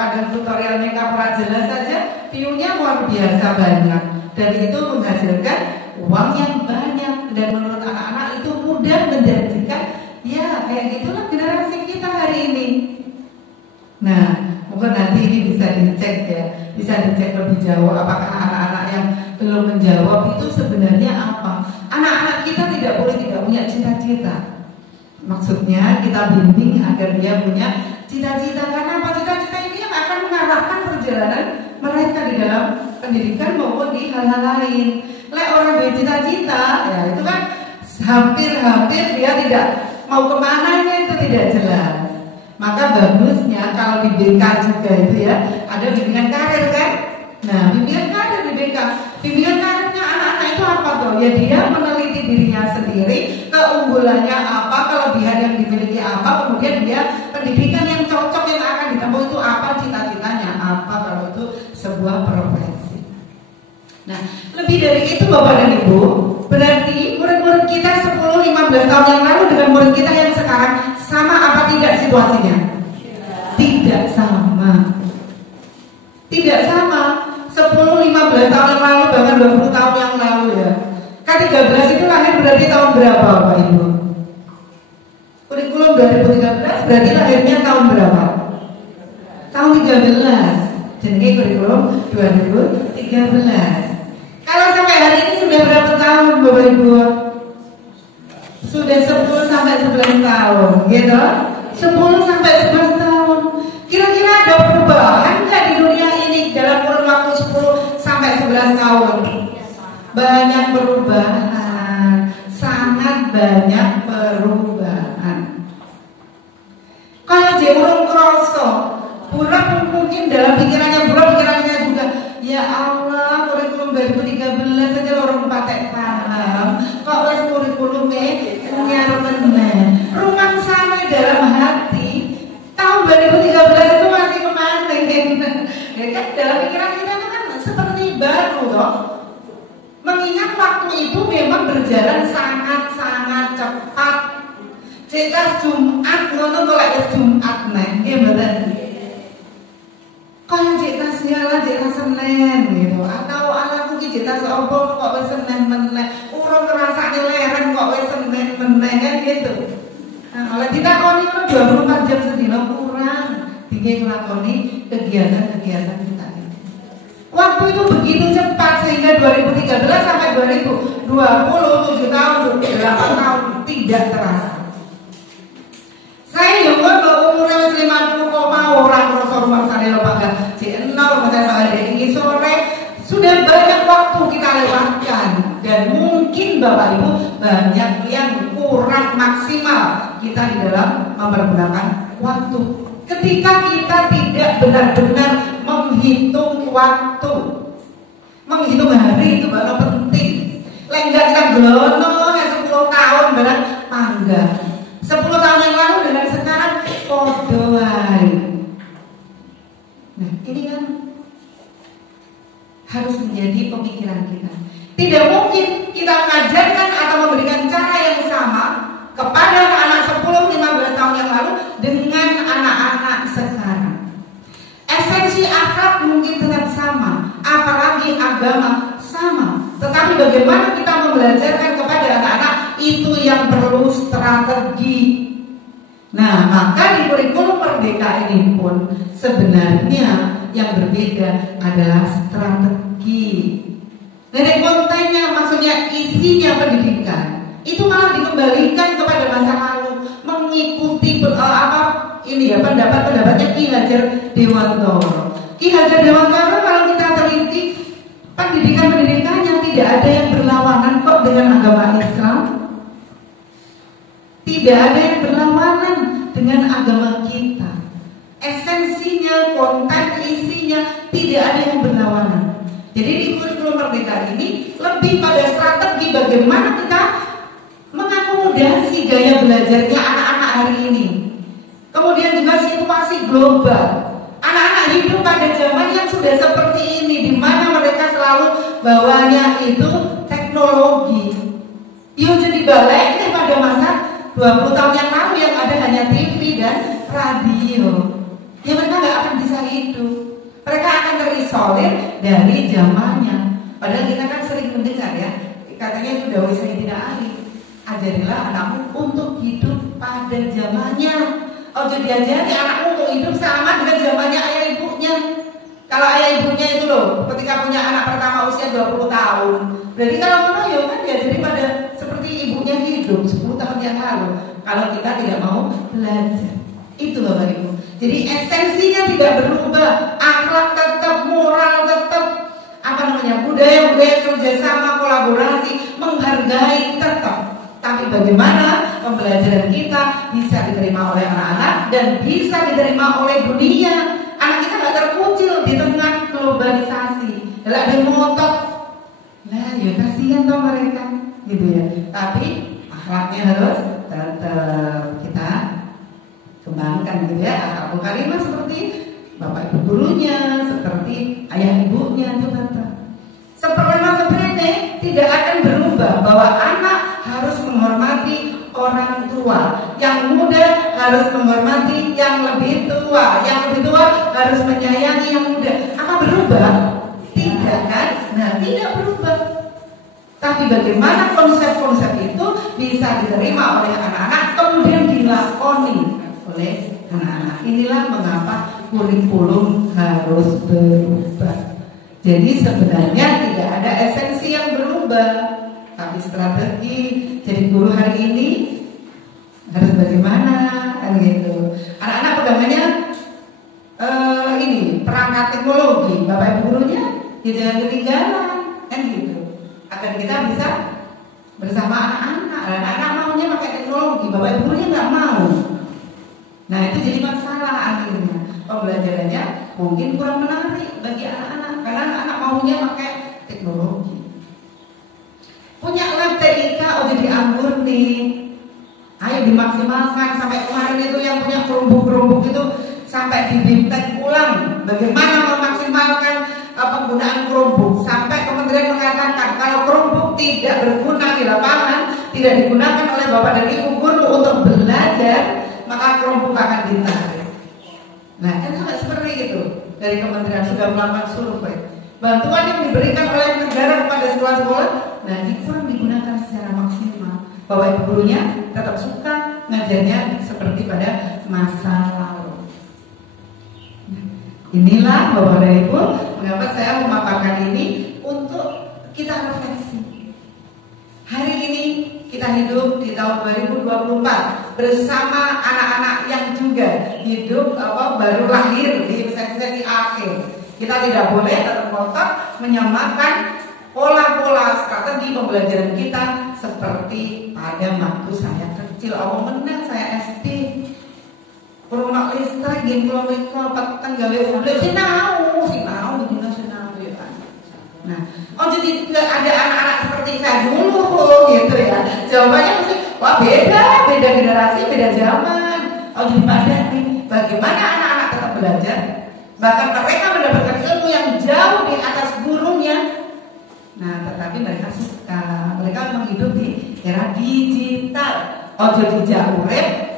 kadang tutorial makeup jelas saja, view-nya luar biasa banyak. Dan itu menghasilkan uang yang banyak. Dan menurut anak-anak itu mudah menjanjikan. Ya kayak gitulah generasi kita hari ini. Nah mungkin nanti ini bisa dicek ya, bisa dicek lebih jauh apakah anak-anak yang belum menjawab itu sebenarnya apa. Anak-anak kita tidak boleh tidak punya cita-cita. Maksudnya kita bimbing agar dia punya cita-cita. Karena apa? Cita-cita ini yang akan mengarahkan perjalanan mereka di dalam pendidikan maupun di hal-hal lain. Orang bercita-cita ya itu kan hampir dia tidak mau kemananya, itu tidak jelas. Maka bagusnya kalau di BK juga itu ya ada bimbingan karir kan. Nah bimbingan karir di BK, bimbingan karirnya anak-anak itu apa tuh? Ya dia meneliti dirinya sendiri, keunggulannya apa, kelebihan yang dimiliki apa, kemudian dia pendidikan yang cocok yang akan ditempuh itu apa, cita-citanya apa kalau itu sebuah profesi. Nah lebih dari itu Bapak dan Ibu, berarti murid-murid kita 10-15 tahun yang lalu dengan murid kita yang sekarang sama apa tidak situasinya? Tidak sama. Tidak sama. 10-15 tahun yang lalu bahkan 20 tahun yang lalu ya. Kan K13 itu lahir berarti tahun berapa Bapak Ibu? Kurikulum 2013 berarti lahirnya tahun berapa? Tahun 13. Jadi kurikulum 2013. Kalau sampai hari ini sudah berapa tahun Bapak Ibu? Sudah 10 sampai 11 tahun, gitu? 10 sampai 11 tahun. Kira-kira ada perubahan nggak di dunia ini dalam kurun waktu 10 sampai 11 tahun? Banyak perubahan, sangat banyak perubahan. Kalau dia urung kroso, burak mungkin dalam pikirannya juga, ya Allah, kurikulum 2013 saja orang patek paham. Kok wes kurikulumnya nyarep meneh. Rumah sana dalam hati tahun 2013 itu masih kemarin. Ya kan dalam pikiran kita itu kan seperti baru toh. Mengingat waktu itu memang berjalan sangat-sangat cepat. Jika Jumat ngono kok lek Jumat neh, nggih mboten. Kalau jika sialan jika Senin gitu, atau anakku ki jika seopo kok wis Senin meneh, urung ngrasake leren kok wis Senin meneh kan gitu. Nah, oleh ditakoni 24 jam sedina kurang dingin nglakoni kegiatan-kegiatan kita. Waktu itu begitu cepat sehingga 2013 sampai 2020 7 tahun, 8 tahun tidak terasa. Saya juga umurnya 50 orang rasa rumah saya Pak C0 rumah saya hari ini sore sudah banyak waktu kita lewatkan dan mungkin Bapak Ibu banyak yang kurang maksimal kita di dalam mempergunakan waktu. Ketika kita tidak benar-benar menghitung waktu, menghitung hari itu baru penting. Lenggak kita glono 10 tahun barang mangga. 10 tahun yang lalu dengan sekarang podo wae. Nah, ini kan harus menjadi pemikiran kita. Tidak mungkin kita mengajarkan atau memberikan cara yang sama kepada anak 10-15 tahun yang lalu dengan anak-anak sekarang. Esensi akhlak mungkin tetap sama, apalagi agama sama. Tetapi bagaimana kita membelajarkan kepada anak-anak itu yang perlu strategi. Nah, maka di kurikulum Merdeka ini pun sebenarnya yang berbeda adalah strategi. Dari kontennya, maksudnya isinya pendidikan itu malah dikembalikan kepada masa lalu, mengikuti pendapat-pendapatnya Ki Hajar Dewantara. Ki Hajar Dewantara kalau kita teliti pendidikan-pendidikannya tidak ada yang berlawanan kok dengan agama Islam. Tidak ada yang berlawanan dengan agama kita. Esensinya, konten isinya tidak ada yang berlawanan. Jadi di kurikulum Merdeka ini lebih pada strategi bagaimana kita mengakomodasi gaya belajarnya anak-anak hari ini. Kemudian juga situasi global. Anak-anak hidup pada zaman yang sudah seperti ini, di mana mereka selalu bawanya itu teknologi. Yo jadi balik pada masa 20 tahun yang lalu yang ada hanya TV dan radio. Ya mereka nggak akan bisa hidup. Mereka akan terisolir dari zamannya. Padahal kita kan sering mendengar ya, katanya itu dawuh Sayyidina Ali, ajarilah anakmu untuk hidup pada zamannya. Oh jadi diajari anakmu untuk hidup sama dengan zamannya ayah ibunya. Kalau ayah ibunya itu loh, ketika punya anak pertama usia 20 tahun, berarti kalau ya kan diajari pada seperti ibunya hidup 10 tahun yang lalu. Kalau kita tidak mau belajar, itu Bapak Ibu. Jadi esensinya tidak berubah, akhlak tetap, moral tetap, budaya-budaya kerjasama, kolaborasi, menghargai tetap. Tapi bagaimana pembelajaran kita bisa diterima oleh anak-anak dan bisa diterima oleh dunia. Anak kita nggak terkucil di tengah globalisasi. Kalau ada ngotot, lah ya kasihan toh mereka, gitu ya. Tapi akhlaknya harus tetap kita kembangkan, gitu ya. Akhlakul karimah seperti bapak ibu gurunya, seperti ayah ibunya itu tetap. Seperti tidak akan berubah bahwa anak harus menghormati orang tua, yang muda harus menghormati yang lebih tua, yang lebih tua harus menyayangi yang muda. Apa berubah? Tidak kan? Nah, tidak berubah. Tapi bagaimana konsep-konsep itu bisa diterima oleh anak-anak, kemudian dilakoni oleh anak-anak. Inilah mengapa kurikulum harus berubah. Jadi sebenarnya tidak ada esensi yang berubah, tapi strategi. Jadi guru hari ini harus bagaimana, kan gitu. Anak-anak pegangannya ini perangkat teknologi, bapak ibu gurunya jangan ketinggalan, kan gitu. Agar kita bisa bersama anak-anak. Anak-anak maunya pakai teknologi, bapak ibu gurunya nggak mau. Nah itu jadi masalah akhirnya. Pembelajarannya mungkin kurang menarik bagi anak-anak karena anak-anak maunya pakai teknologi. Punya lab TIK jadi anggur nih. Ayo dimaksimalkan. Sampai kemarin itu yang punya kerumbuk-kerumbuk itu sampai dibintek ulang bagaimana memaksimalkan penggunaan kerumbuk. Sampai kementerian mengatakan kalau kerumbuk tidak berguna di lapangan, tidak digunakan oleh bapak dan ibu guru untuk belajar, maka kerumbuk akan ditarik. Nah kan sampai seperti itu. Dari kementerian sudah melakukan survei. Bantuan yang diberikan oleh negara kepada sekolah-sekolah, nah ini kurang digunakan secara maksimal. Bapak ibu gurunya tetap suka ngajarnya seperti pada masa lalu. Inilah Bapak dan Ibu, mengapa saya memaparkan ini untuk kita refleksi. Hari ini kita hidup di tahun 2024 bersama anak-anak yang juga hidup baru lahir di sesi akhir. Kita tidak boleh terkotak menyamakan pola-pola strategi pembelajaran kita seperti pada waktu saya kecil. Awal menang saya SD. Kurang listrik gini kalau petang gawe udah sinau gimana sinau ya kan. Nah, jadi ada anak-anak seperti saya dulu gitu ya. Jawabannya mesti wah beda generasi, beda zaman. Jadi pada bagaimana anak-anak tetap belajar, bahkan mereka mendapatkan ilmu yang jauh di atas gurunya. Nah, tetapi mereka suka, mereka memang hidup di era digital. Jadi jauh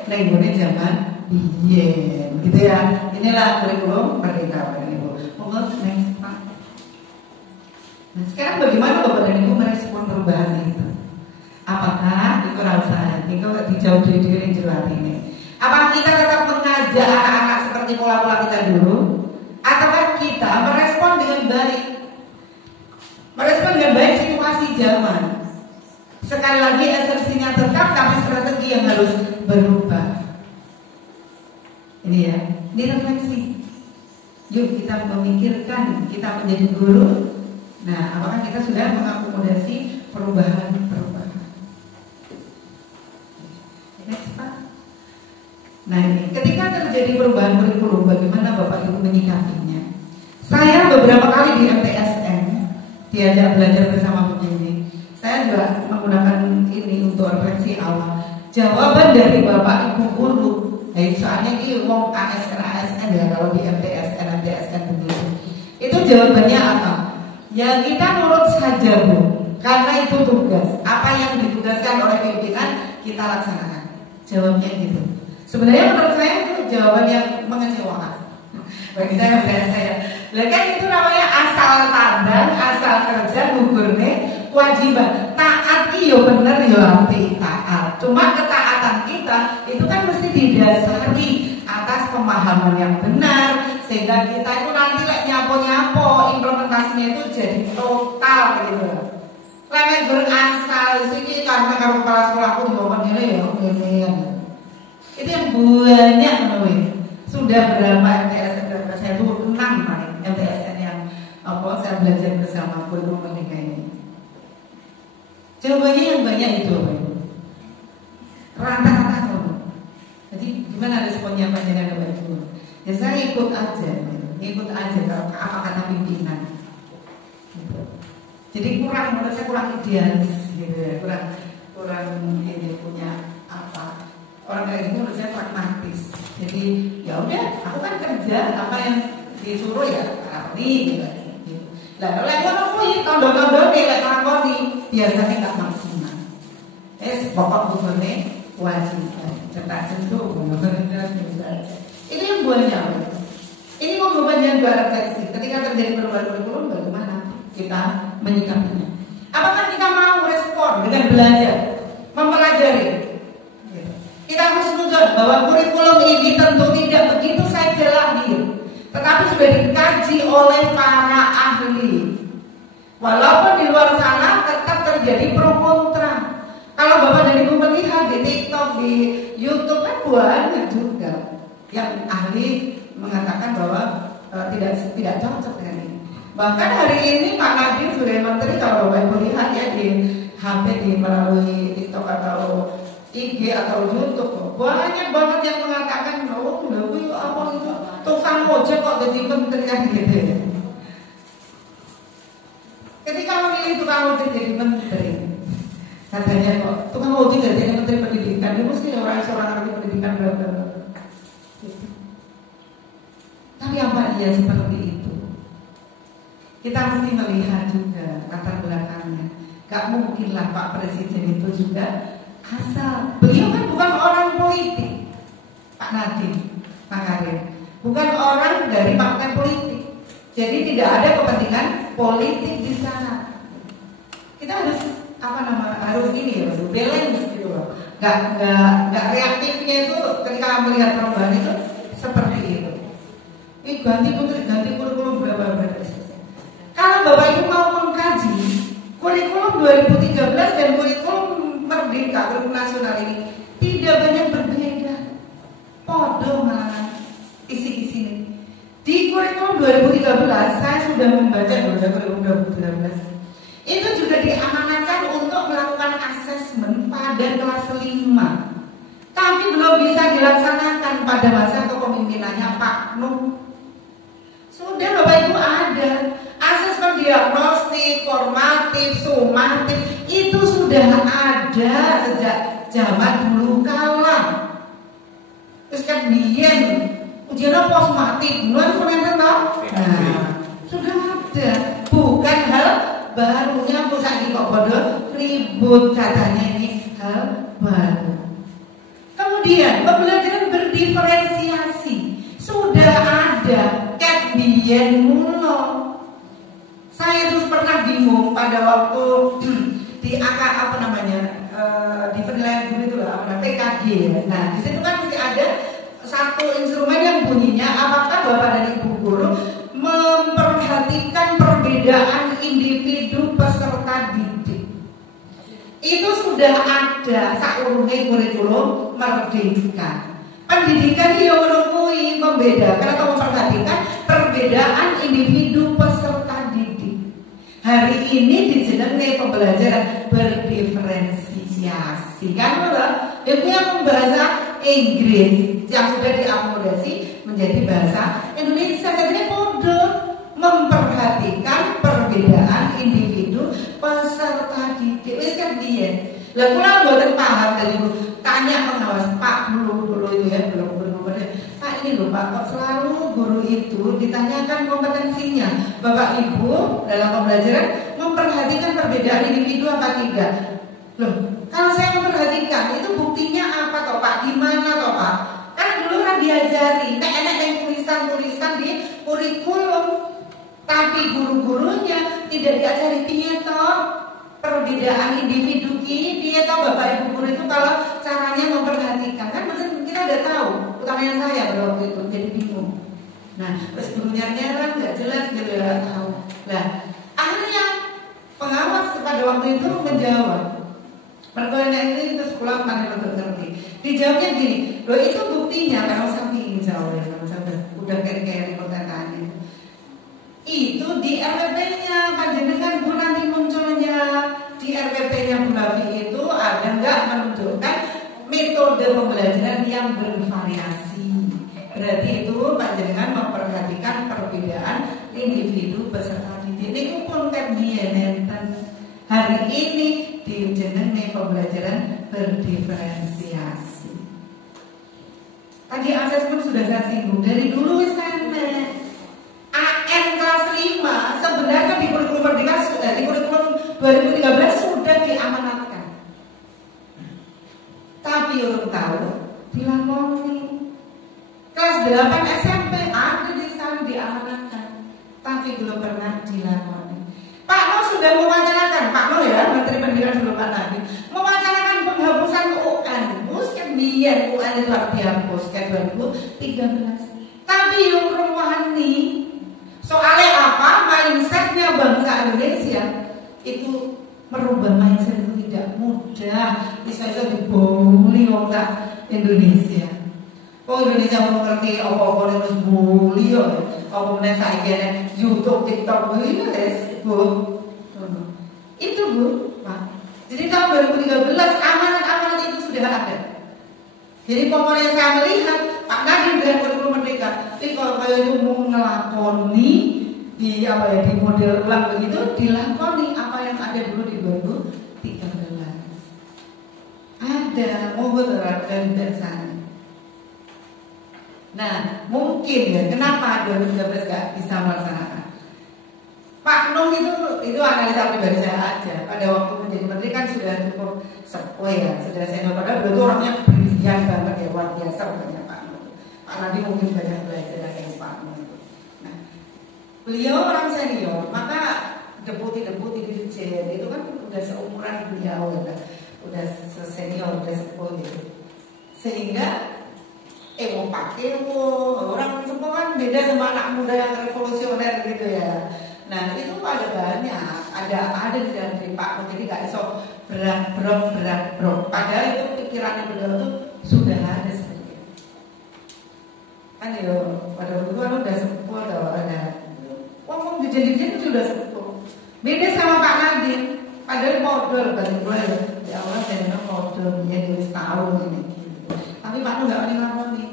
nenggone zaman biyen gitu ya. Inilah kurikulum Merdeka Bapak dan Ibu. Monggo next Pak. Nah, sekarang bagaimana Bapak dan Ibu merespon perubahan itu? Apakah itu rasa itu dijauh dari diri jelas ini? Apakah kita tetap mengajak anak-anak seperti pola-pola kita dulu? Ataukah kita merespon dengan baik? Merespon dengan baik situasi zaman. Sekali lagi esensinya tetap, tapi strategi yang harus berubah. Ini ya, ini refleksi. Yuk kita memikirkan, kita menjadi guru. Nah, apakah kita sudah mengakomodasi perubahan-perubahan? Next Pak. Nah ini, ketika terjadi perubahan kurikulum, bagaimana Bapak Ibu menyikapinya? Saya beberapa kali di MTSN diajak belajar bersama pendidik. Saya juga menggunakan ini untuk refleksi awal. Jawaban dari Bapak Ibu guru. Soalnya ini wong ASN ya, kalau di MTSN begitu. Itu jawabannya apa? Ya kita nurut saja Bu, karena itu tugas. Apa yang ditugaskan oleh pimpinan kita laksanakan. Jawabnya gitu. Sebenarnya menurut saya itu jawaban yang mengecewakan. Bagi saya. Lah kan itu namanya asal tandang, asal kerja, gugurne kewajiban. Taat iyo bener yo arti taat. Cuma ketaatan kita itu kan mesti didasari atas pemahaman yang benar, sehingga kita itu nanti nyapo implementasinya itu jadi total gitu. Lek gur asal iki karena karo kepala sekolahku ngomong ngene ya ngene. Itu yang banyak menulis. Sudah berapa MTSN berapa saya itu 6 paling MTSN yang saya belajar bersama kurikulum Merdeka ini. Jawabannya yang banyak itu rata-rata tuh. Jadi gimana responnya panjenengan Bapak Ibu? Ya saya ikut aja kalau apa kata pimpinan. Gitu. Jadi menurut saya kurang idealis gitu ya, kurang ini punya apa? Orang kayak gitu menurut saya pragmatis. Jadi ya udah, aku kan kerja apa yang disuruh ya ini gitu. Lah lek ngono kuwi tondo-tondo lek lakoni biasanya enggak maksimal. Pokok bukune kewajiban, cetak jentuk, itu yang buahnya. Ini membuat yang refleksi. Ketika terjadi perubahan kurikulum, bagaimana kita menyikapinya? Apakah kita mau respon dengan belajar, mempelajari? Kita harus menunjukkan bahwa kurikulum ini tentu tidak begitu saja lahir, tetapi sudah dikaji oleh para ahli. Walaupun di luar sana tetap terjadi pro kontra. Kalau Bapak dan Ibu melihat di TikTok, di YouTube kan banyak juga yang ahli mengatakan bahwa tidak cocok dengan ini. Bahkan hari ini Pak Nadiem sebagai menteri, kalau Bapak Ibu lihat ya di HP, di melalui TikTok atau IG atau YouTube, banyak banget yang mengatakan, oh lebih apa itu tukang ojek kok jadi menteri kan gitu ya. Ketika memilih tukang ojek jadi menteri, katanya kok tukang ojek jadi menteri pendidikan, dia mesti orang ahli pendidikan berapa. Tapi apa iya seperti itu? Kita mesti melihat juga latar belakangnya. Gak mungkinlah Pak Presiden itu juga asal. Beliau kan bukan orang politik, Pak Nadiem Makarim, bukan orang dari partai politik. Jadi tidak ada kepentingan politik di sana. Kita harus harus ini ya, balance gitu loh. Gak reaktifnya itu ketika melihat perubahan itu seperti itu. Ini ganti kurikulum berapa. Kalau Bapak Ibu mau mengkaji kurikulum 2013 dan kurikulum Merdeka, kurikulum nasional ini tidak banyak berbeda. Podo malah isi-isi. Di kurikulum 2013 saya sudah membaca kurikulum 2013. Itu juga diamanatkan untuk melakukan asesmen pada kelas 5. Tapi belum bisa dilaksanakan pada masa kepemimpinannya Pak Nuh. Sudah Bapak Ibu ada asesmen diagnostik, formatif, sumatif, itu sudah ada sejak zaman dulu kala. Terus kan biyen ujian posmatif, sudah ada, bukan hal barunya pusat kok bodoh ribut katanya ini hal baru. Kemudian pembelajaran berdiferensiasi sudah ada ket biyen mulo. Saya terus pernah bingung pada waktu di di penilaian guru itu PKG. Nah, di situ kan mesti ada satu instrumen yang bunyinya apakah Bapak dan Ibu guru memperhatikan perbedaan individu peserta didik. Itu sudah ada sakurunge kurikulum Merdeka. Pendidikan yang menunjukkan membedakan atau memperhatikan perbedaan individu peserta didik. Hari ini dijenengi pembelajaran berdiferensiasi kan Bapak? Itu yang bahasa Inggris yang sudah diakomodasi menjadi bahasa Indonesia. Jadi bodoh memperhatikan perbedaan individu peserta didik. Wis kan piye? Lah kula mboten paham tadi tanya pengawas Pak dulu itu ya belum Pak ini loh Pak kok selalu guru itu ditanyakan kompetensinya. Bapak Ibu dalam pembelajaran memperhatikan perbedaan individu apa tidak? Loh, kalau saya memperhatikan itu buktinya apa toh Pak? Gimana toh Pak? Kan dulu kan diajari, enak yang tulisan-tulisan di kurikulum, tapi guru-gurunya tidak diajari piye toh perbedaan individu ini, piye toh Bapak Ibu guru itu kalau caranya memperhatikan kan mungkin kita udah tahu, utamanya saya pada waktu itu jadi bingung. Nah, terus gurunya nyerang nggak jelas gitu ya tahu. Nah, akhirnya pengawas pada waktu itu menjawab. Pertanyaan ini terus pulang pandai untuk ngerti. Dijawabnya gini, loh itu buktinya kalau saking jauh ya, udah kayak pertanyaannya. Itu di RPP-nya panjenengan Bu nanti munculnya di RPP-nya Bu Nafi itu ada nggak menunjukkan metode pembelajaran yang bervariasi. Berarti itu panjenengan memperhatikan perbedaan individu peserta didik. Ini pun kan dia nenten. Hari ini dijenengi pembelajaran berdiferensiasi. Tadi asesmen sudah saya singgung dari dulu sana. AN kelas 5 sebenarnya di kurikulum Merdeka di kurikulum 2013 sudah diamanatkan. Tapi orang tahu dilakoni. Kelas 8 SMP ada di sana diamanatkan, tapi belum pernah dilakoni. Pak Mo sudah mewacanakan, Pak Mo tahu ya, Menteri Pendidikan sebelum Pak Nadiem mewacanakan penghapusan UN. Musket biar UN itu dihapus ke 2013. Tapi yang rumahani soalnya apa? Mindsetnya bangsa Indonesia itu merubah mindset itu tidak mudah. Bisa dibully orang Indonesia. Oh Indonesia mau ngerti apa-apa harus bully ya. Apa meneh saiki YouTube, TikTok itu Bu. Itu Bu, Pak. Jadi tahun 2013 amanat-amanat itu sudah ada. Jadi pokoknya saya melihat Pak Nadiem dengan kurikulum merdeka, tapi kalau itu mau ngelakoni di apa ya di model ulang begitu, dilakoni apa yang ada dulu di 2013. Ada, mohon terapkan dari sana. Nah, mungkin ya, kenapa 2013 gak bisa melaksanakan? Pak Nung itu analisa pribadi saya aja. Pada waktu menjadi menteri kan sudah cukup sepuh ya, sudah senior. Padahal beliau orangnya brilian banget ya, luar biasa banyak Pak Nung. Pak Nadiem mungkin banyak belajar dari Pak Nung. Nah, beliau orang senior, maka deputi-deputi di Dirjen itu kan udah seumuran beliau, udah senior, udah sepuh gitu. Sehingga mau pakai orang semua kan beda sama anak muda yang revolusioner gitu ya. Nah itu ada banyak, ada di dalam diri Pak Nung, jadi nggak iso berat brok. Padahal itu pikirannya beliau tuh sudah ada seperti itu. Kan ya pada waktu itu kan udah sepuh atau ada. Ngomong Dirjen sudah sepuh. Beda sama Pak Nadiem, padahal modal kan mulai ya orang jadi modal dia tulis tahu ini. Tapi Pak Nung nggak ngelakuin.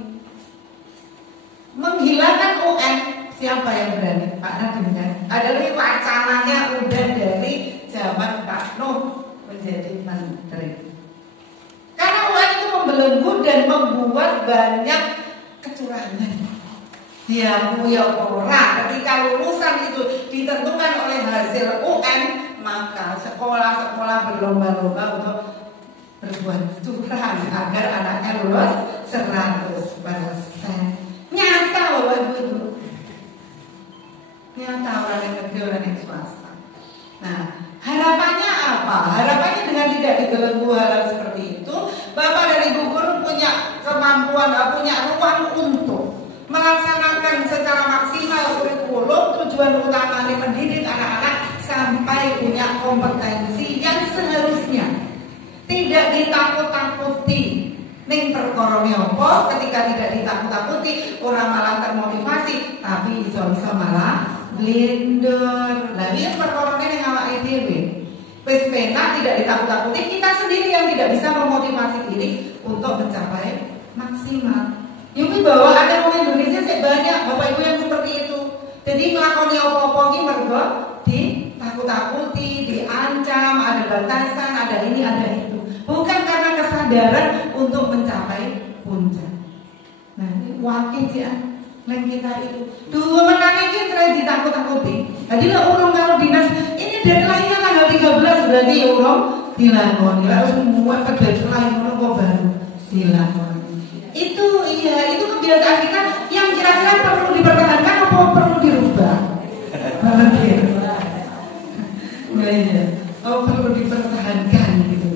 Menghilangkan UN, siapa yang berani? Pak Nadiem kan? Adalah wacananya udah dari zaman Pak Nung menjadi menteri. Karena UN itu membelenggu dan membuat banyak kecurangan. Dia punya orang. Ketika lulusan itu ditentukan oleh hasil UN, maka sekolah-sekolah berlomba-lomba untuk berbuat curang agar anaknya lulus 100%. Nyata loh Ibu. Nyata orang yang negeri, orang yang swasta. Nah, harapannya apa? Harapannya dengan tidak dibelenggu hal seperti itu, Bapak dan Ibu guru punya kemampuan, punya ruang untuk melaksanakan secara maksimal kurikulum. Tujuan utama mendidik anak-anak sampai punya kompetensi yang seharusnya. Tidak ditakut-takuti. Ning perkara apa ketika tidak ditakut-takuti orang malah termotivasi, tapi iso malah blunder. Lah iki perkara ning awake dhewe. Wis penak tidak ditakut-takuti, kita sendiri yang tidak bisa memotivasi diri untuk mencapai maksimal. Yumi bahwa ada orang Indonesia banyak Bapak Ibu yang seperti itu. Jadi nglakoni apa-apa iki mergo ditakut-takuti, diancam, ada batasan, ada ini, ada itu. Bukan karena kesadaran untuk mencapai puncak. Nah, ini wakil sih lain kita itu. Dulu menangnya kita ditakut-takuti. Jadi lah urung kalau dinas ini deadline-nya tanggal 13 berarti urung dilakoni. Lah semua pada deadline urung kok baru dilakoni. Itu iya, itu kebiasaan kita yang kira-kira perlu dipertahankan atau perlu dirubah? Banget ya. Nah, iya. Oh perlu dipertahankan gitu.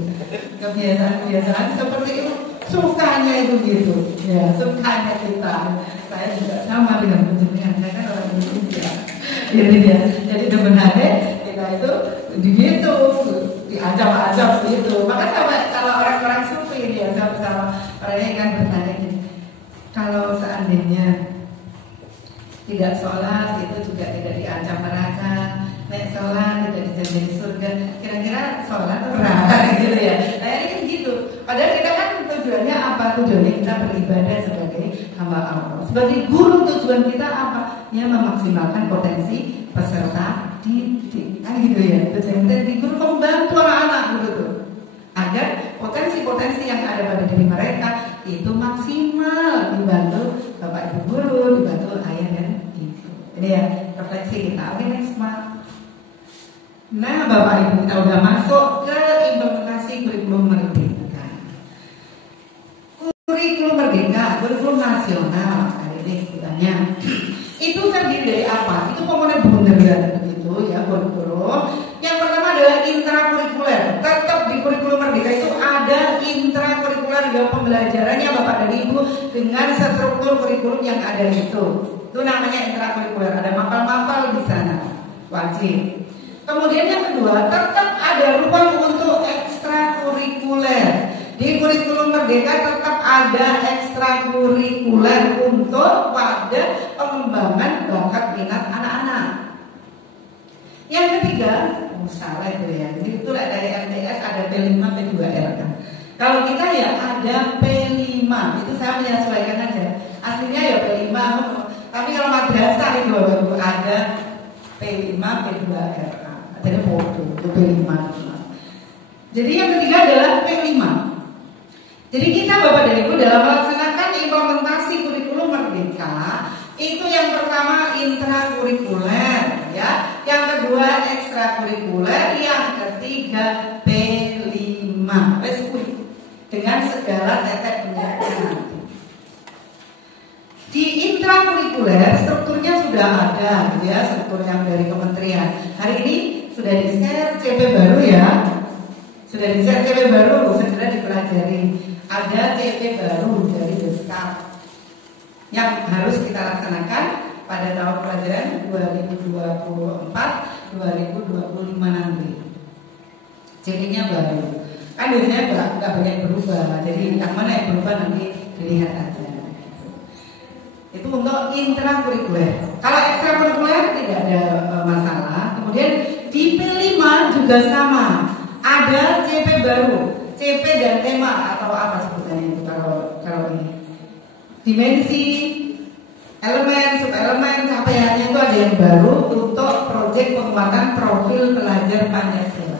Kebiasaan-kebiasaan seperti itu, sukanya itu gitu ya, sukanya kita. Saya juga sama dengan penjenengan, saya kan orang Indonesia gitu ya. Jadi sebenarnya kita itu begitu diancam-ancam gitu. Maka sama kalau orang-orang sufi ya, sama mereka kan bertanya gini, kalau seandainya tidak sholat itu juga tidak diancam neraka, nek sholat tidak dijamin surga, kira-kira sholat berapa gitu ya? Nah ini kan gitu. Padahal kita kan tujuannya apa? Tujuannya kita beribadah sebagai hamba Allah. Sebagai guru tujuan kita apa? Ya memaksimalkan potensi peserta didik. Kan gitu ya. Tujuan kita di guru membantu anak-anak gitu agar potensi-potensi yang ada pada diri mereka itu maksimal, dibantu Bapak Ibu guru, dibantu ayah dan ibu. Ini ya refleksi kita. Oke, next Pak. Nah Bapak Ibu, kita udah masuk ke implementasi kurikulum merdeka. Kurikulum merdeka, kurikulum nasional hari ini sebenarnya itu terdiri dari apa? Itu komponen bunderan begitu ya kurikulum. Yang pertama adalah intrakurikuler metode pembelajarannya Bapak dan Ibu dengan struktur kurikulum yang ada itu. Itu namanya intrakurikuler. Ada mapel-mapel di sana, wajib. Kemudian yang kedua, tetap ada ruang untuk ekstrakurikuler. Di kurikulum Merdeka tetap ada ekstrakurikuler untuk pada pengembangan bakat minat anak-anak. Yang ketiga, salah itu ya. Jadi itu dari MTS ada P5, P2R kan. Kalau kita ya ada P5, itu saya menyesuaikan aja. Aslinya ya P5, tapi kalau madrasah itu ada P5, P2R. Ada foto itu P5. Jadi yang ketiga adalah P5. Jadi kita Bapak dan Ibu dalam melaksanakan implementasi kurikulum Merdeka itu yang pertama intrakurikuler ya, yang kedua ekstrakurikuler, yang ketiga P5 dengan segala tetek bengeknya nanti. Di intrakurikuler strukturnya sudah ada ya, struktur yang dari kementerian. Hari ini sudah di-share CP baru ya. Sudah di-share CP baru, segera dipelajari. Ada CP baru dari Deskap yang harus kita laksanakan pada tahun pelajaran 2024-2025 nanti. CP-nya baru. Kan biasanya nggak banyak berubah. Jadi yang mana yang berubah nanti dilihat aja. Itu untuk intrakurikuler. Kalau ekstrakurikuler tidak ada masalah. Kemudian di P5 juga sama. Ada CP baru. CP dan tema atau apa sebutannya itu kalau ini. Dimensi, elemen, subelemen, capaiannya itu ada yang baru untuk proyek penguatan profil pelajar Pancasila.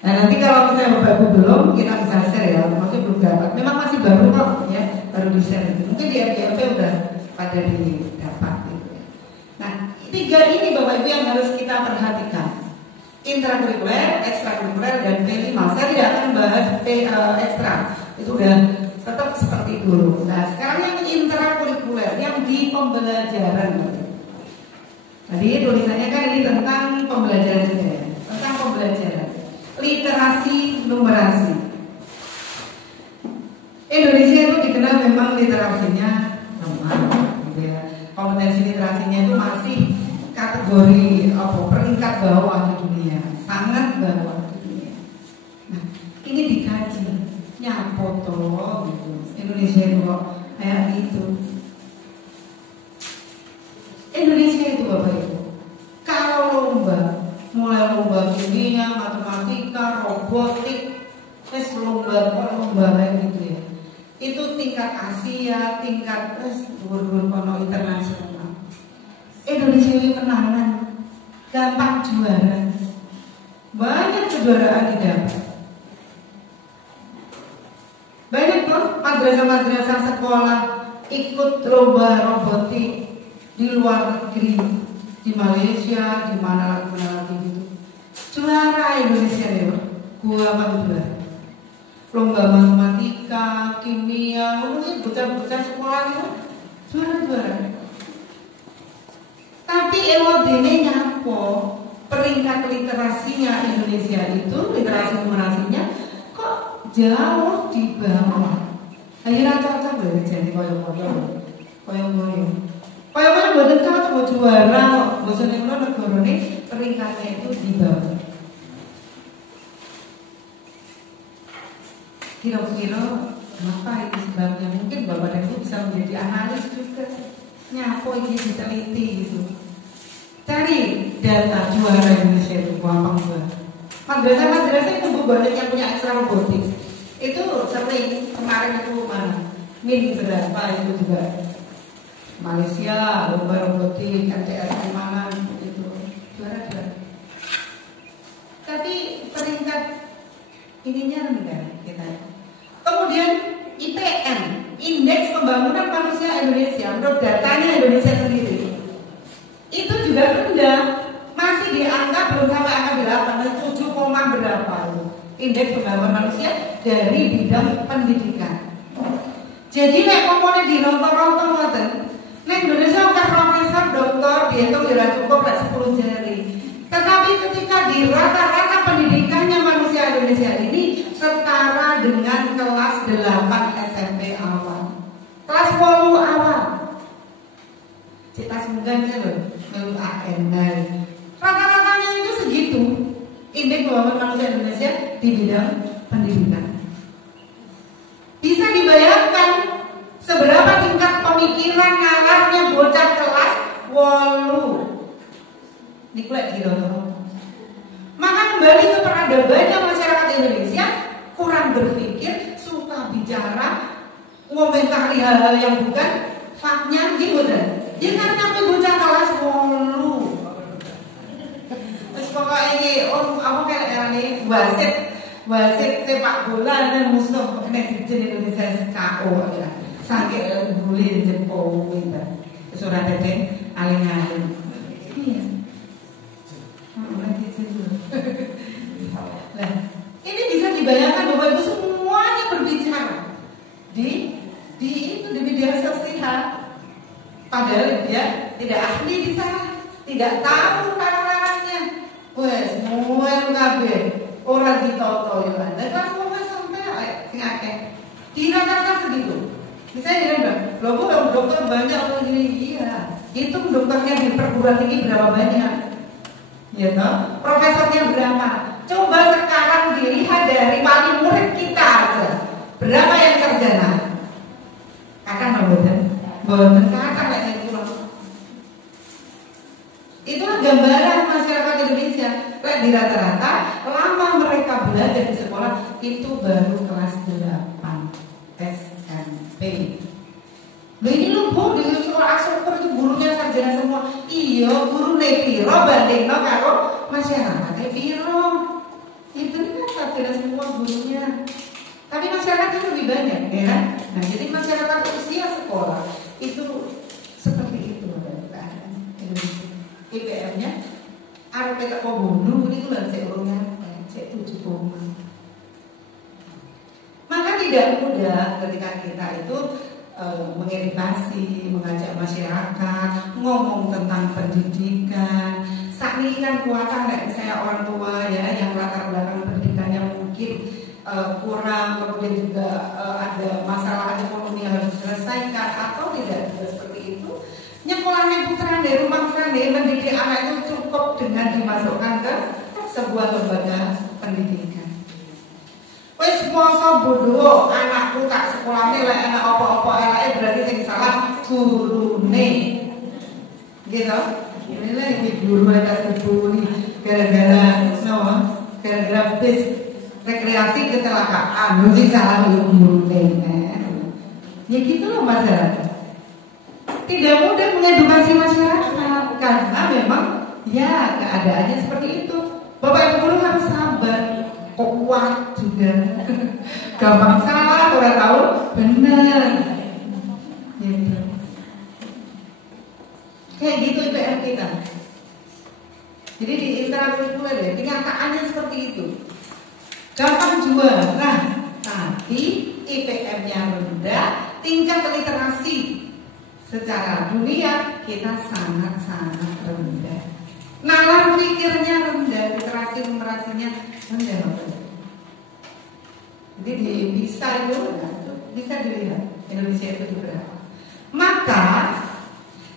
Nah nanti kalau misalnya Bapak Ibu belum, kita bisa share ya, maksudnya belum dapat. Memang masih baru kok ya, baru di share. Mungkin di FYP udah pada didapat gitu ya. Nah tiga ini Bapak Ibu yang harus kita perhatikan. Intrakurikuler, ekstrakurikuler, dan P5. Saya tidak akan bahas ekstra. Itu udah tetap seperti dulu. Nah, sekarang yang intrakurikuler, yang di pembelajaran. Tadi tulisannya kan ini tentang pembelajaran juga ya. Tentang pembelajaran. Literasi numerasi. Indonesia itu dikenal memang literasinya lemah. Gitu ya. Kompetensi literasinya itu masih kategori peringkat bawah di dunia, sangat bawah di dunia. Nah, ini dikaji, nyapo toh gitu. Indonesia itu kok kayak gitu. Indonesia itu Bapak Ibu, kalau lomba, mulai lomba kimia, matematika, robotik, lomba kayak gitu ya. Itu tingkat Asia, tingkat internasional. Indonesia ini menangan, gampang juara, banyak kejuaraan didapat. Banyak tuh madrasah-madrasah sekolah ikut lomba robotik di luar negeri, di Malaysia, di mana lagi gitu. Juara Indonesia ya, gua apa juara? Lomba matematika, kimia, mungkin bocah-bocah sekolah itu juara. Tapi EWOD-nya nyapo peringkat literasinya Indonesia itu, literasi numerasinya kok jauh di bawah. Akhirnya cocok loh jadi koyo-koyo boten cocok juara bosan yang negara ini peringkatnya itu di bawah. Kira-kira kenapa itu sebabnya? Mungkin Bapak dan Ibu bisa menjadi analis juga. Nyapo ini diteliti gitu. Cari data juara Indonesia itu gampang banget. Madrasah-madrasah itu banyak yang punya ekstra robotik. Itu sering kemarin itu mana? Min berapa itu juga. Malaysia lomba robotik, MTS mana itu juara. Tapi peringkat ininya rendah kita. Kemudian IPM, Indeks Pembangunan Manusia Indonesia, menurut datanya Indonesia sendiri itu juga rendah, masih di angka belum sampai angka 8, 7, berapa itu Indeks Pembangunan Manusia dari bidang pendidikan. Jadi nek komponen di rontok-rontok ngoten, nek Indonesia udah profesor, doktor, dihitung tidak cukup 10 jari. Tetapi ketika di rata-rata pendidikannya manusia Indonesia ini setara dengan kelas 8 bukan loh, melu agenda. Rata-ratanya itu segitu. Indeks pembangunan manusia Indonesia di bidang pendidikan. Bisa dibayangkan seberapa tingkat pemikiran nalarnya bocah kelas 8. Diklek gitu. Maka kembali ke peradabannya masyarakat Indonesia kurang berpikir, suka bicara, ngomentari hal-hal yang bukan faktanya gitu kan. Dia kan sampai bocah kelas 8. Terus pokoknya ini apa kayak ini wasit sepak bola dan musuh netizen Indonesia KO ya. Sakit bully jempol gitu. Surat teteh aling-aling. Iya. Nah, ini bisa dibayangkan bahwa itu semuanya berbicara di media sosial. Padahal dia tidak ahli di sana, tidak tahu cara-caranya. Wes, semua kabeh orang ditoto ya. Dan kan semua sampai sing akeh. Kira-kira segitu. Misalnya dia bilang, loh kok dokter banyak atau gini? Iya. Itu dokternya di perguruan tinggi berapa banyak? Ya toh? Profesornya berapa? Coba sekarang dilihat dari wali murid kita aja. Berapa yang sarjana? Akan membuat kakak lagi pulang. Itulah gambaran masyarakat Indonesia. Di rata-rata lama mereka belajar di sekolah itu baru kelas 8 SMP. Nah ini lu bu di sekolah asal itu gurunya sarjana semua. Iya guru nepiro banding no karo masyarakat nepiro. Itu kan sarjana semua gurunya. Tapi masyarakatnya lebih banyak, ya kan? Nah jadi masyarakat usia sekolah itu seperti itu IPM-nya. Arep tak mau bunuh itu lah seurungnya, saya 7 koma. Maka tidak mudah ketika kita itu mengedukasi, mengajak masyarakat, ngomong tentang pendidikan. Saat ini kan kuatan kayak saya orang tua ya yang latar belakang pendidikannya mungkin kurang, kemudian juga ada masalah ekonomi yang harus diselesaikan atau tidak juga seperti itu. Nyekolahnya putra dari rumah sana mendidik anak itu cukup dengan dimasukkan ke sebuah lembaga pendidikan. Wes poso bodoh anakku tak sekolahnya lah enak apa-apa elake berarti sing salah gurune. Gitu. Ini lagi guru atas guru gara-gara gara-gara bis rekreasi kecelakaan, mesti salah gurune. Ya gitu loh masyarakat. Tidak mudah mengedukasi masyarakat karena memang ya keadaannya seperti itu. Bapak Ibu guru harus sabar, kuat juga. Gampang salah, orang tahu benar. Gitu. Kayak gitu IPM kita. Jadi di intrakurikuler ya, kenyataannya seperti itu. Gampang jual. Nah, tapi IPM-nya rendah, tingkat literasi secara dunia kita sangat-sangat rendah. Nalar pikirnya rendah, literasi numerasinya rendah. Jadi di bisa itu bisa dilihat Indonesia itu berapa. Maka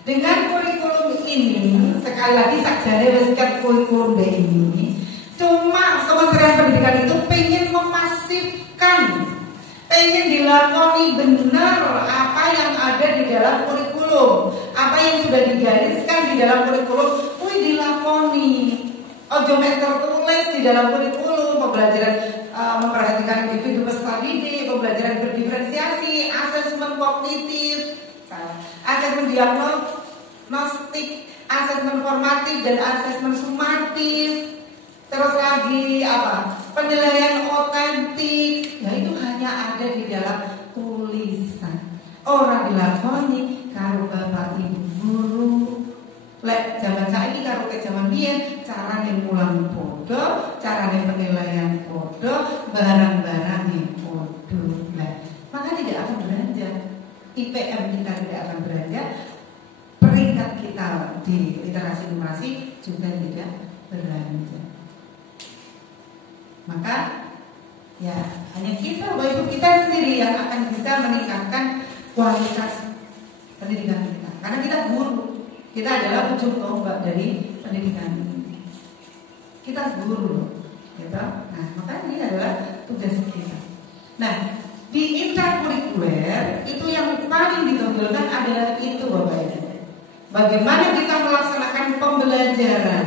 dengan kurikulum ini sekali lagi sakjane wis kurikulum ini cuma Kementerian Pendidikan itu pengen memasifkan, pengen dilakoni benar apa yang ada di dalam kurikulum, apa yang sudah digariskan di dalam kurikulum, dilakoni. Ojo mek tertulis di dalam kurikulum, pembelajaran memperhatikan individu peserta didik, pembelajaran berdiferensiasi, asesmen kognitif, asesmen diagnostik, asesmen formatif dan asesmen sumatif. Terus lagi apa? Penilaian otentik. Nah itu hanya ada di dalam tulisan. Orang dilakoni karo bapak ibu guru. Lek zaman saiki karo ke zaman biyen, carane mulang podo, carane penilaian podo, barang-barangnya podo. Nah, maka tidak akan beranjak. IPM kita tidak akan beranjak. Peringkat kita di literasi numerasi juga tidak beranjak. Maka ya hanya kita, Bapak kita sendiri yang akan bisa meningkatkan kualitas pendidikan kita. Karena kita guru. Kita adalah ujung tombak dari pendidikan ini. Kita guru, gitu. Nah, maka ini adalah tugas kita. Nah, di intrakurikuler itu yang paling ditonjolkan adalah itu Bapak Ibu. Bagaimana kita melaksanakan pembelajaran.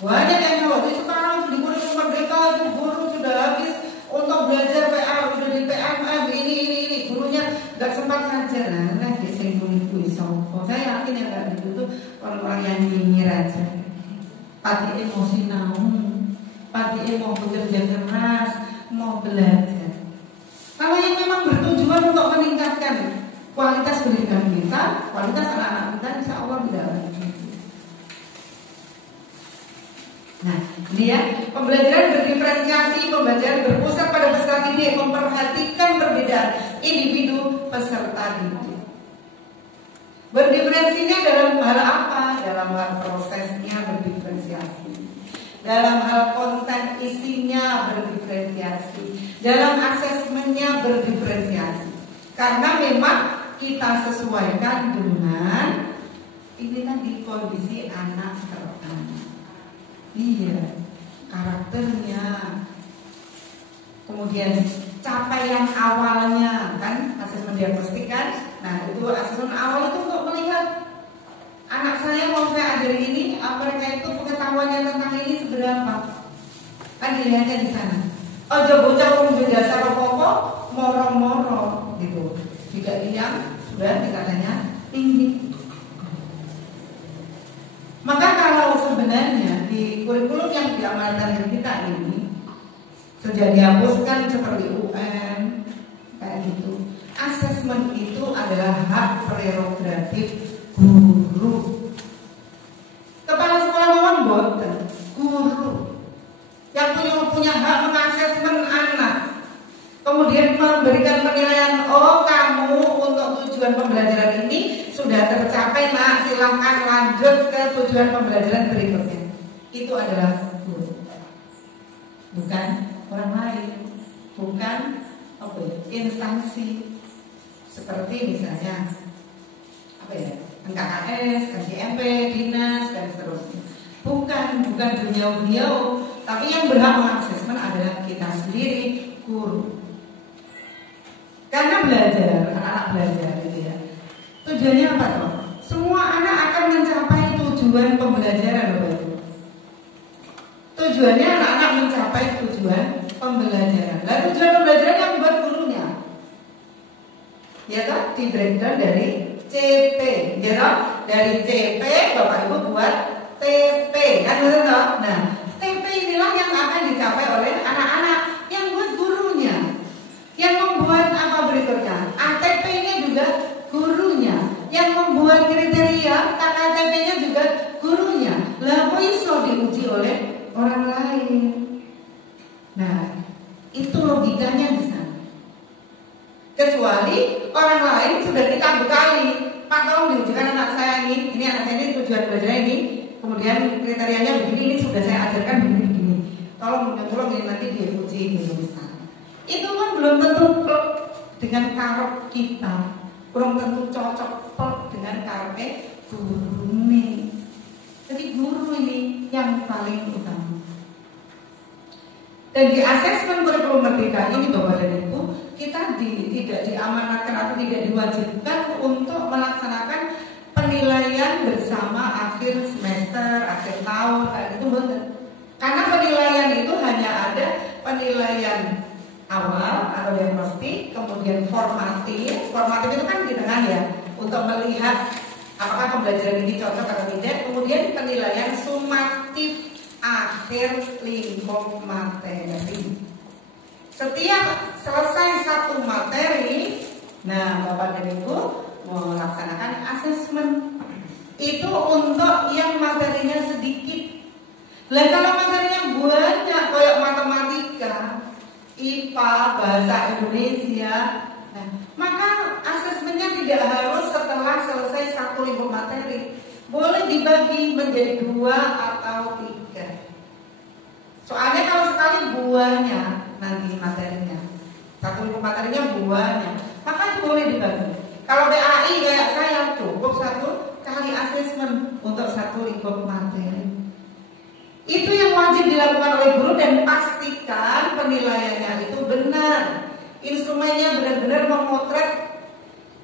Banyak yang jawab, sekarang di kurikulum merdeka itu guru sudah habis untuk belajar PA, udah di PMM ini gurunya nggak sempat ngajar. Nah, lagi singgung itu saya yakin ya nggak gitu tuh orang-orang yang nyinyir aja. Pati emosi naung, pati mau bekerja keras, mau belajar. Kalau yang memang bertujuan untuk meningkatkan kualitas pendidikan kita, kualitas anak-anak kita, insya Allah tidak akan begitu. Nah, ini ya, pembelajaran berdiferensiasi, pembelajaran berpusat pada peserta didik, memperhatikan perbedaan individu peserta didik. Berdiferensinya dalam hal apa? Dalam hal prosesnya berdiferensiasi, dalam hal konten isinya berdiferensiasi, dalam asesmennya berdiferensiasi. Karena memang kita sesuaikan dengan ini tadi kondisi anak per anak. Iya, karakternya, kemudian capaian awalnya kan asesmen diagnostik kan. Nah, itu asesmen awal itu untuk melihat anak saya mau saya ajari ini, mereka itu pengetahuannya tentang ini seberapa. Kan dilihatnya di sana. Ojo bocah umum dasar apa-apa, moro-moro gitu. Tidak yang sudah dikatanya tinggi. Maka kalau sebenarnya di kurikulum yang diamanatkan kita ini sejak dihapuskan seperti UN kayak gitu, asesmen itu adalah hak prerogatif guru. Kepala sekolah mohon boten, guru yang punya hak mengasesmen anak, kemudian memberikan penilaian. Oh, kamu untuk tujuan pembelajaran ini sudah tercapai, nak, silahkan lanjut ke tujuan pembelajaran berikutnya. Itu adalah guru, bukan orang lain, bukan instansi seperti misalnya NKKS, KJMP, dinas dan seterusnya. Bukan beliau, tapi yang berhak mengasesmen adalah kita sendiri, guru. Karena anak-anak belajar gitu ya. Tujuannya apa toh? Semua anak akan mencapai tujuan pembelajaran, Bapak Ibu. Tujuannya anak-anak mencapai tujuan pembelajaran. Lalu tujuan pembelajaran yang buat gurunya, ya toh, di breakdown dari CP, ya toh, dari CP Bapak Ibu buat TP, kan betul toh? Nah, TP inilah yang akan dicapai oleh anak-anak yang buat gurunya. Yang membuat apa berikutnya? ATP-nya juga gurunya. Yang membuat kriteria KKTP-nya juga gurunya. Lah kok iso diuji oleh orang lain? Nah, itu logikanya di sana. Kecuali orang lain sudah kita bekali, Pak tolong diujikan anak saya ini anak saya ini tujuan belajarnya ini, kemudian kriterianya begini, ini sudah saya ajarkan begini. Tolong ini nanti diuji di tulisan. Itu kan belum tentu plek dengan karep kita, belum tentu cocok plek dengan karep guru ini. Jadi guru ini yang paling utama. Dan di asesmen kurikulum merdeka ini Bapak dan Ibu, kita tidak diamanatkan atau tidak diwajibkan untuk melaksanakan penilaian bersama akhir semester, akhir tahun, kayak gitu betul. Karena penilaian itu hanya ada penilaian awal atau diagnostik, kemudian formatif. Formatif itu kan di tengah ya, untuk melihat apakah pembelajaran ini cocok atau tidak. Kemudian penilaian sumatif akhir lingkup materi. Setiap selesai satu materi, nah Bapak dan Ibu melaksanakan asesmen. Itu untuk yang materinya sedikit. Lah kalau materinya banyak kayak matematika, IPA, bahasa Indonesia, nah, maka asesmennya tidak harus setelah selesai satu lingkup materi. Boleh dibagi menjadi 2 atau 3. Soalnya kalau sekali buahnya nanti materinya, satu lingkup materinya buahnya, maka itu boleh dibagi. Kalau PAI kayak saya cukup 1 asesmen untuk satu lingkup materi. Itu yang wajib dilakukan oleh guru dan pastikan penilaiannya itu benar. Instrumennya benar-benar memotret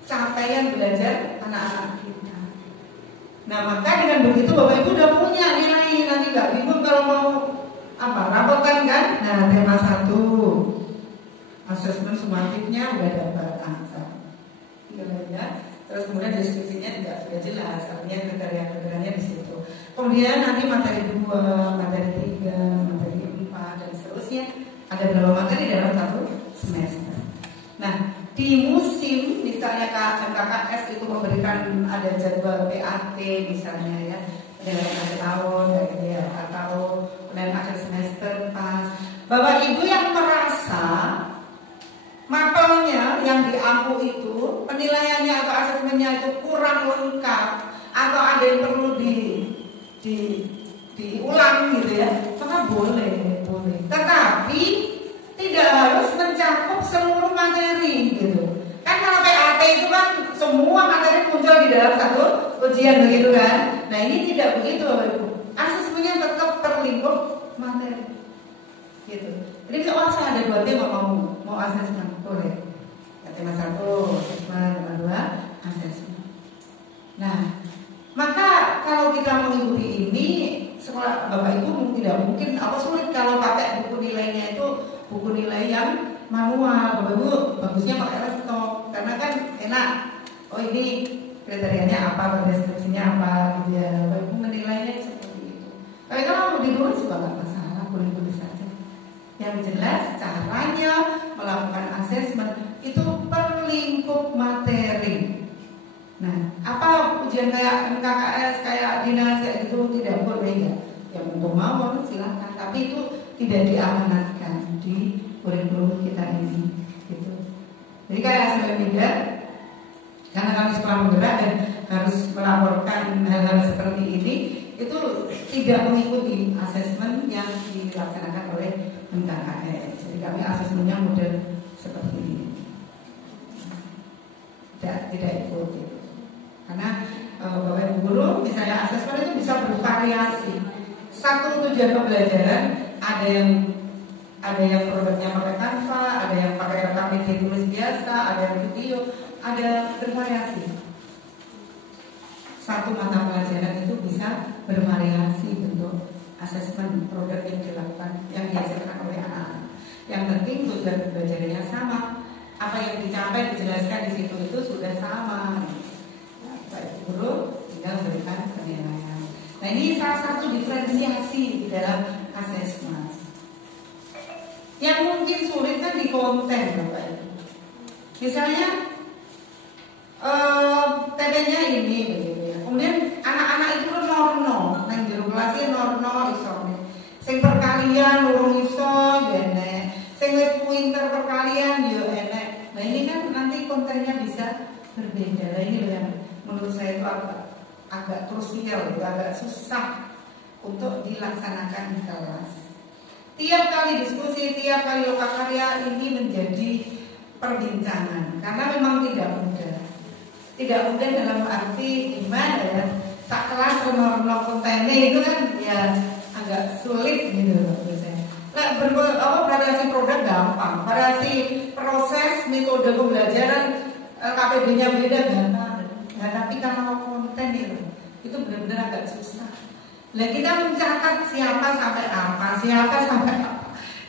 capaian belajar anak-anak kita. Nah, maka dengan begitu Bapak Ibu udah punya nilai, nanti nggak bingung kalau mau rapotan kan. Nah, tema 1 asesmen sumatifnya udah dapat angka ya. Terus kemudian deskripsinya juga sudah jelas, artinya kriteria-kriterianya di situ. Kemudian nanti materi 2, materi 3, materi 4 dan seterusnya. Ada berapa materi dalam satu semester. Nah, di musim misalnya KKS itu memberikan ada jadwal PAT misalnya ya, penilaian akhir tahun, dari tahun, penilaian akhir semester pas. Bapak Ibu yang merasa mapelnya yang diampu itu penilaiannya atau asesmennya itu kurang lengkap atau ada yang perlu diulang gitu ya, maka boleh. Tetapi tidak harus mencakup seluruh materi gitu. Kan kalau PAT itu kan semua materi muncul di dalam satu ujian begitu kan. Nah, ini tidak begitu Bapak Ibu. Asesmennya tetap terlingkup materi. Gitu. Jadi kalau saya ada 2 tema mau asesmen boleh. Ya, tema 1 asesmen, tema 2 asesmen. Nah, maka kalau kita mengikuti ini sekolah Bapak Ibu tidak mungkin sulit kalau pakai buku nilainya itu buku nilai yang manual. Bapak Ibu bagusnya pakai laptop karena kan enak. Oh, ini kriterianya apa, deskripsinya apa gitu ya. Bapak Ibu menilainya seperti itu. Tapi kalau mau ditulis juga nggak masalah, boleh tulis saja. Yang jelas caranya melakukan asesmen itu per lingkup materi. Nah, apa ujian kayak MKKS, kayak dinas itu tidak boleh ya. Yang untuk mau silakan, tapi itu tidak diamanatkan di kurikulum kita ini. Gitu. Jadi kayak SMMID, karena kami sekolah bergerak dan harus melaporkan hal-hal seperti ini, itu tidak mengikuti asesmen yang dilaksanakan oleh MKKS. Jadi kami asesmennya model seperti ini. Tidak ikuti. Karena Bapak Ibu guru misalnya asesmen itu bisa bervariasi. Satu tujuan pembelajaran ada yang produknya pakai Canva, ada yang pakai rekam tulis biasa, ada yang video, ada bervariasi. Satu mata pelajaran itu bisa bervariasi bentuk asesmen produk yang dilakukan, yang dihasilkan oleh anak-anak. Yang penting tujuan pembelajarannya sama, apa yang dicapai dijelaskan di situ itu sudah sama. Baik guru tinggal berikan penilaian. Nah, ini salah satu diferensiasi di dalam asesmen. Yang mungkin sulit kan di konten Bapak Ibu. Misalnya TP-nya ini begitu ya. Kemudian anak-anak itu norno, nang jero kelas norno iso. Sing perkalian urung iso ya enek. Sing wis pinter perkalian yo enek. Nah, ini kan nanti kontennya bisa berbeda. Nah, ini yang menurut saya itu agak krusial, agak susah untuk dilaksanakan di kelas. Tiap kali diskusi, tiap kali lokakarya ini menjadi perbincangan karena memang tidak mudah. Tidak mudah dalam arti gimana ya? Tak kelas nomor kontennya itu kan ya agak sulit gitu loh biasanya. Nah, variasi produk gampang, variasi proses metode pembelajaran KPB-nya beda gampang. Nah, tapi kalau konten itu benar-benar agak susah. Nah, kita mencatat siapa sampai apa,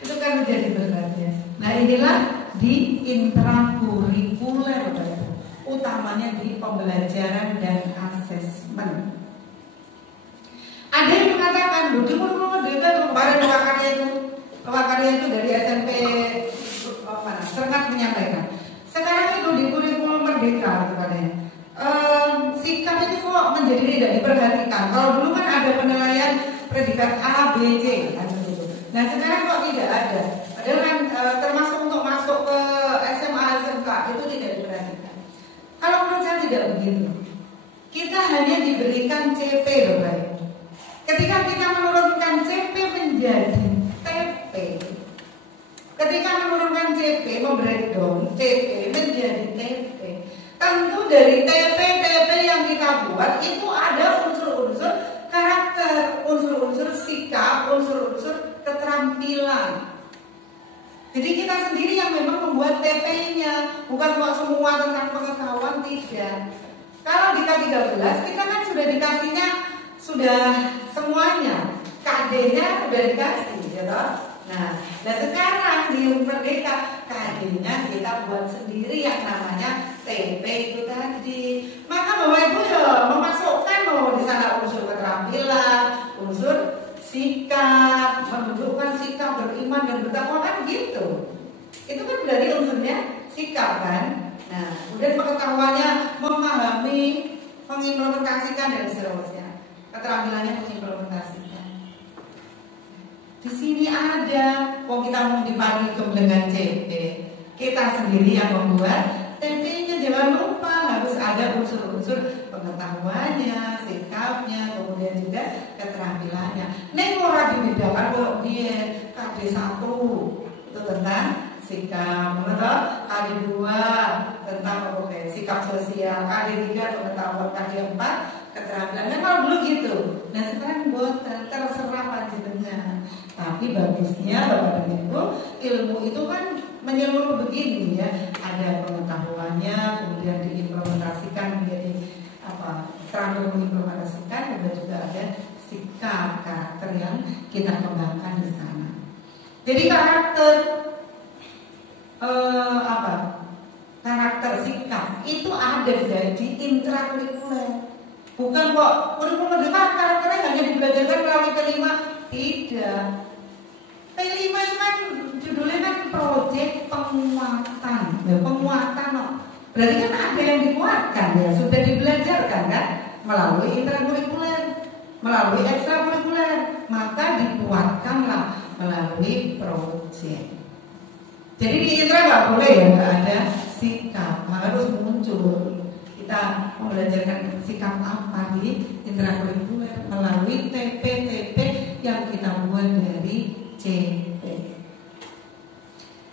itu kan menjadi berat ya. Nah, inilah di intrakurikuler, utamanya di pembelajaran dan asesmen. Ada yang mengatakan, Budi kemarin lokakarya itu dari SMP Serengat menyampaikan. Sekarang itu di kurikulum Merdeka katanya. Sikap itu kok menjadi tidak diperhatikan. Kalau dulu kan ada penilaian predikat A, B, C kan begitu. Nah, sekarang kok tidak ada. Padahal kan termasuk untuk masuk ke SMA, SMK itu tidak diperhatikan. Kalau menurut saya tidak begitu. Kita hanya diberikan CP loh Bapak. Ketika kita menurunkan CP menjadi TP, ketika menurunkan CP, membreakdown CP menjadi TP, tentu dari TP yang yang kita buat itu ada unsur-unsur karakter, unsur-unsur sikap, unsur-unsur keterampilan. Jadi kita sendiri yang memang membuat TP-nya, bukan kok semua tentang pengetahuan, tidak. Kalau di K13 kita kan sudah dikasihnya sudah semuanya, KD-nya sudah dikasih, gitu. Nah, dan sekarang di Merdeka KD-nya kita buat sendiri yang namanya TP itu tadi. Maka Bapak Ibu ya memasukkan di sana unsur keterampilan, unsur sikap, menunjukkan sikap beriman dan bertakwa kan gitu. Itu kan dari unsurnya sikap kan. Nah, kemudian pengetahuannya memahami, mengimplementasikan dan seterusnya. Keterampilannya mengimplementasikan. Di sini ada, kita mau dipanggil dengan CP, kita sendiri yang membuat TP-nya. Jangan lupa harus ada unsur-unsur pengetahuannya, sikapnya, kemudian juga keterampilannya. Nek ora dibedakan kok dia KD1 itu tentang sikap, KD2 tentang sikap sosial, KD3 pengetahuan, KD4 keterampilan. Memang dulu gitu. Nah sekarang buat terserah panjenengan. Tapi bagusnya Bapak dan Ibu, ilmu itu kan menyeluruh begini ya. Ada pengetahuannya, kemudian diimplementasikan menjadi terampil mengimplementasikan, dan juga ada sikap karakter yang kita kembangkan di sana. Jadi karakter karakter sikap itu ada di intrakurikuler. Bukan kok kurikulum Merdeka karakternya hanya dibelajarkan melalui P5, tidak. P5 itu kan judulnya kan proyek penguatan, penguatan. Berarti kan ada yang dikuatkan ya, sudah dibelajarkan kan melalui intrakurikuler, melalui ekstrakurikuler, maka dikuatkanlah melalui proyek. Jadi di intra nggak boleh ya, nggak ada sikap, harus muncul. Kita membelajarkan sikap apa di intrakurikuler melalui TP-TP yang kita buat dari CP.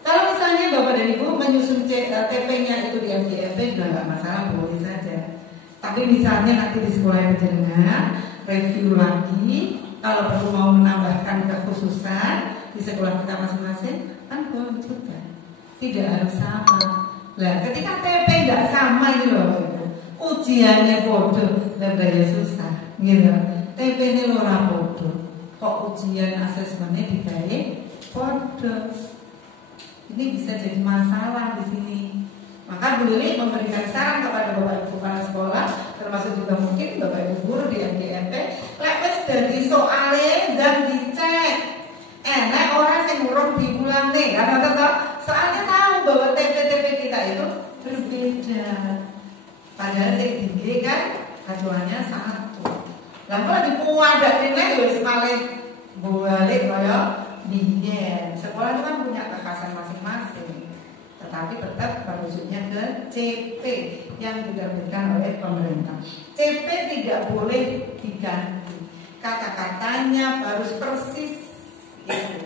Kalau misalnya Bapak dan Ibu menyusun TP-nya itu di MGMP juga nggak masalah, boleh saja. Tapi misalnya nanti di sekolah penjenengan review lagi, kalau perlu mau menambahkan kekhususan di sekolah kita masing-masing, kan boleh juga. Tidak harus sama. Nah, ketika TP nggak sama ini loh, ujiannya bodoh dan daya susah, gitu. TP ini lora bodoh. Kok ujian asesmennya digawe bodoh? Ini bisa jadi masalah di sini. Maka Bu Lili memberikan saran kepada Bapak Ibu kepala sekolah, termasuk juga mungkin Bapak Ibu guru di MGMP, lek wis dadi soale dan dicek. Enak orang sing urung diulangne, karena tetap soalnya tahu bahwa TP-TP kita itu berbeda. Padahal yang tinggi kan acuannya satu. Lah kalau dipuadak ini wis paling balik kaya biyen. Sekolah itu kan punya kekhasan masing-masing. Tetapi tetap merujuknya ke CP yang diterbitkan oleh pemerintah. CP tidak boleh diganti. Kata-katanya harus persis itu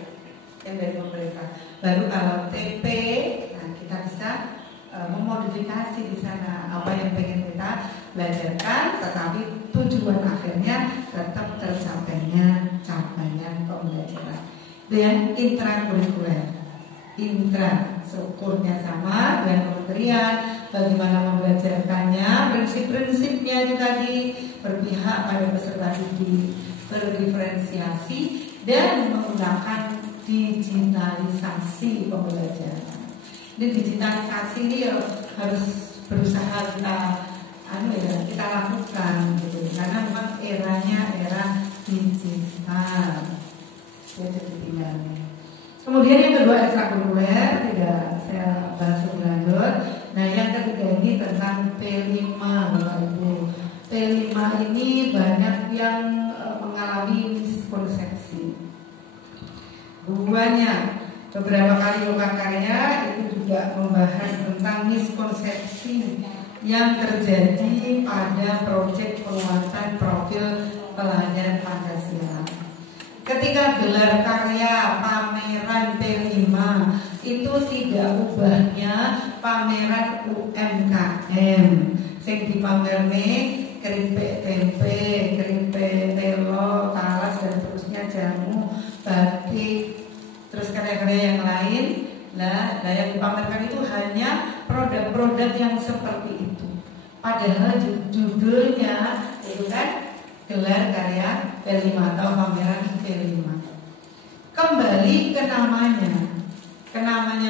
yang dari pemerintah. Baru kalau TP, nah kita bisa memodifikasi di sana apa yang pengen kita belajarkan, tetapi tujuan akhirnya tetap tercapainya capaian pembelajaran. Dan intrakurikuler, strukturnya sama dengan kementerian, bagaimana membelajarkannya, prinsip-prinsipnya itu tadi, berpihak pada peserta didik, berdiferensiasi dan menggunakan digitalisasi pembelajaran. Dan digitalisasi ini harus berusaha kita lakukan gitu, karena memang eranya era digital. Kemudian yang kedua ekstrakurikuler, tidak saya bahas lebih lanjut. Nah yang ketiga ini tentang P5 Bapak Ibu. P5 ini banyak yang mengalami miskonsepsi. Duanya beberapa kali lokakarya itu juga membahas tentang miskonsepsi yang terjadi pada proyek penguatan profil pelajar Pancasila. Ketika gelar karya pameran P5 itu tidak ubahnya pameran UMKM sing dipamerne keripik tempe, keripik telo, talas dan seterusnya, jamu, batik, terus karya-karya yang lain. Nah, yang dipamerkan itu hanya produk-produk yang seperti itu. Padahal judulnya itu kan gelar karya P5 atau pameran P5. Kembali ke namanya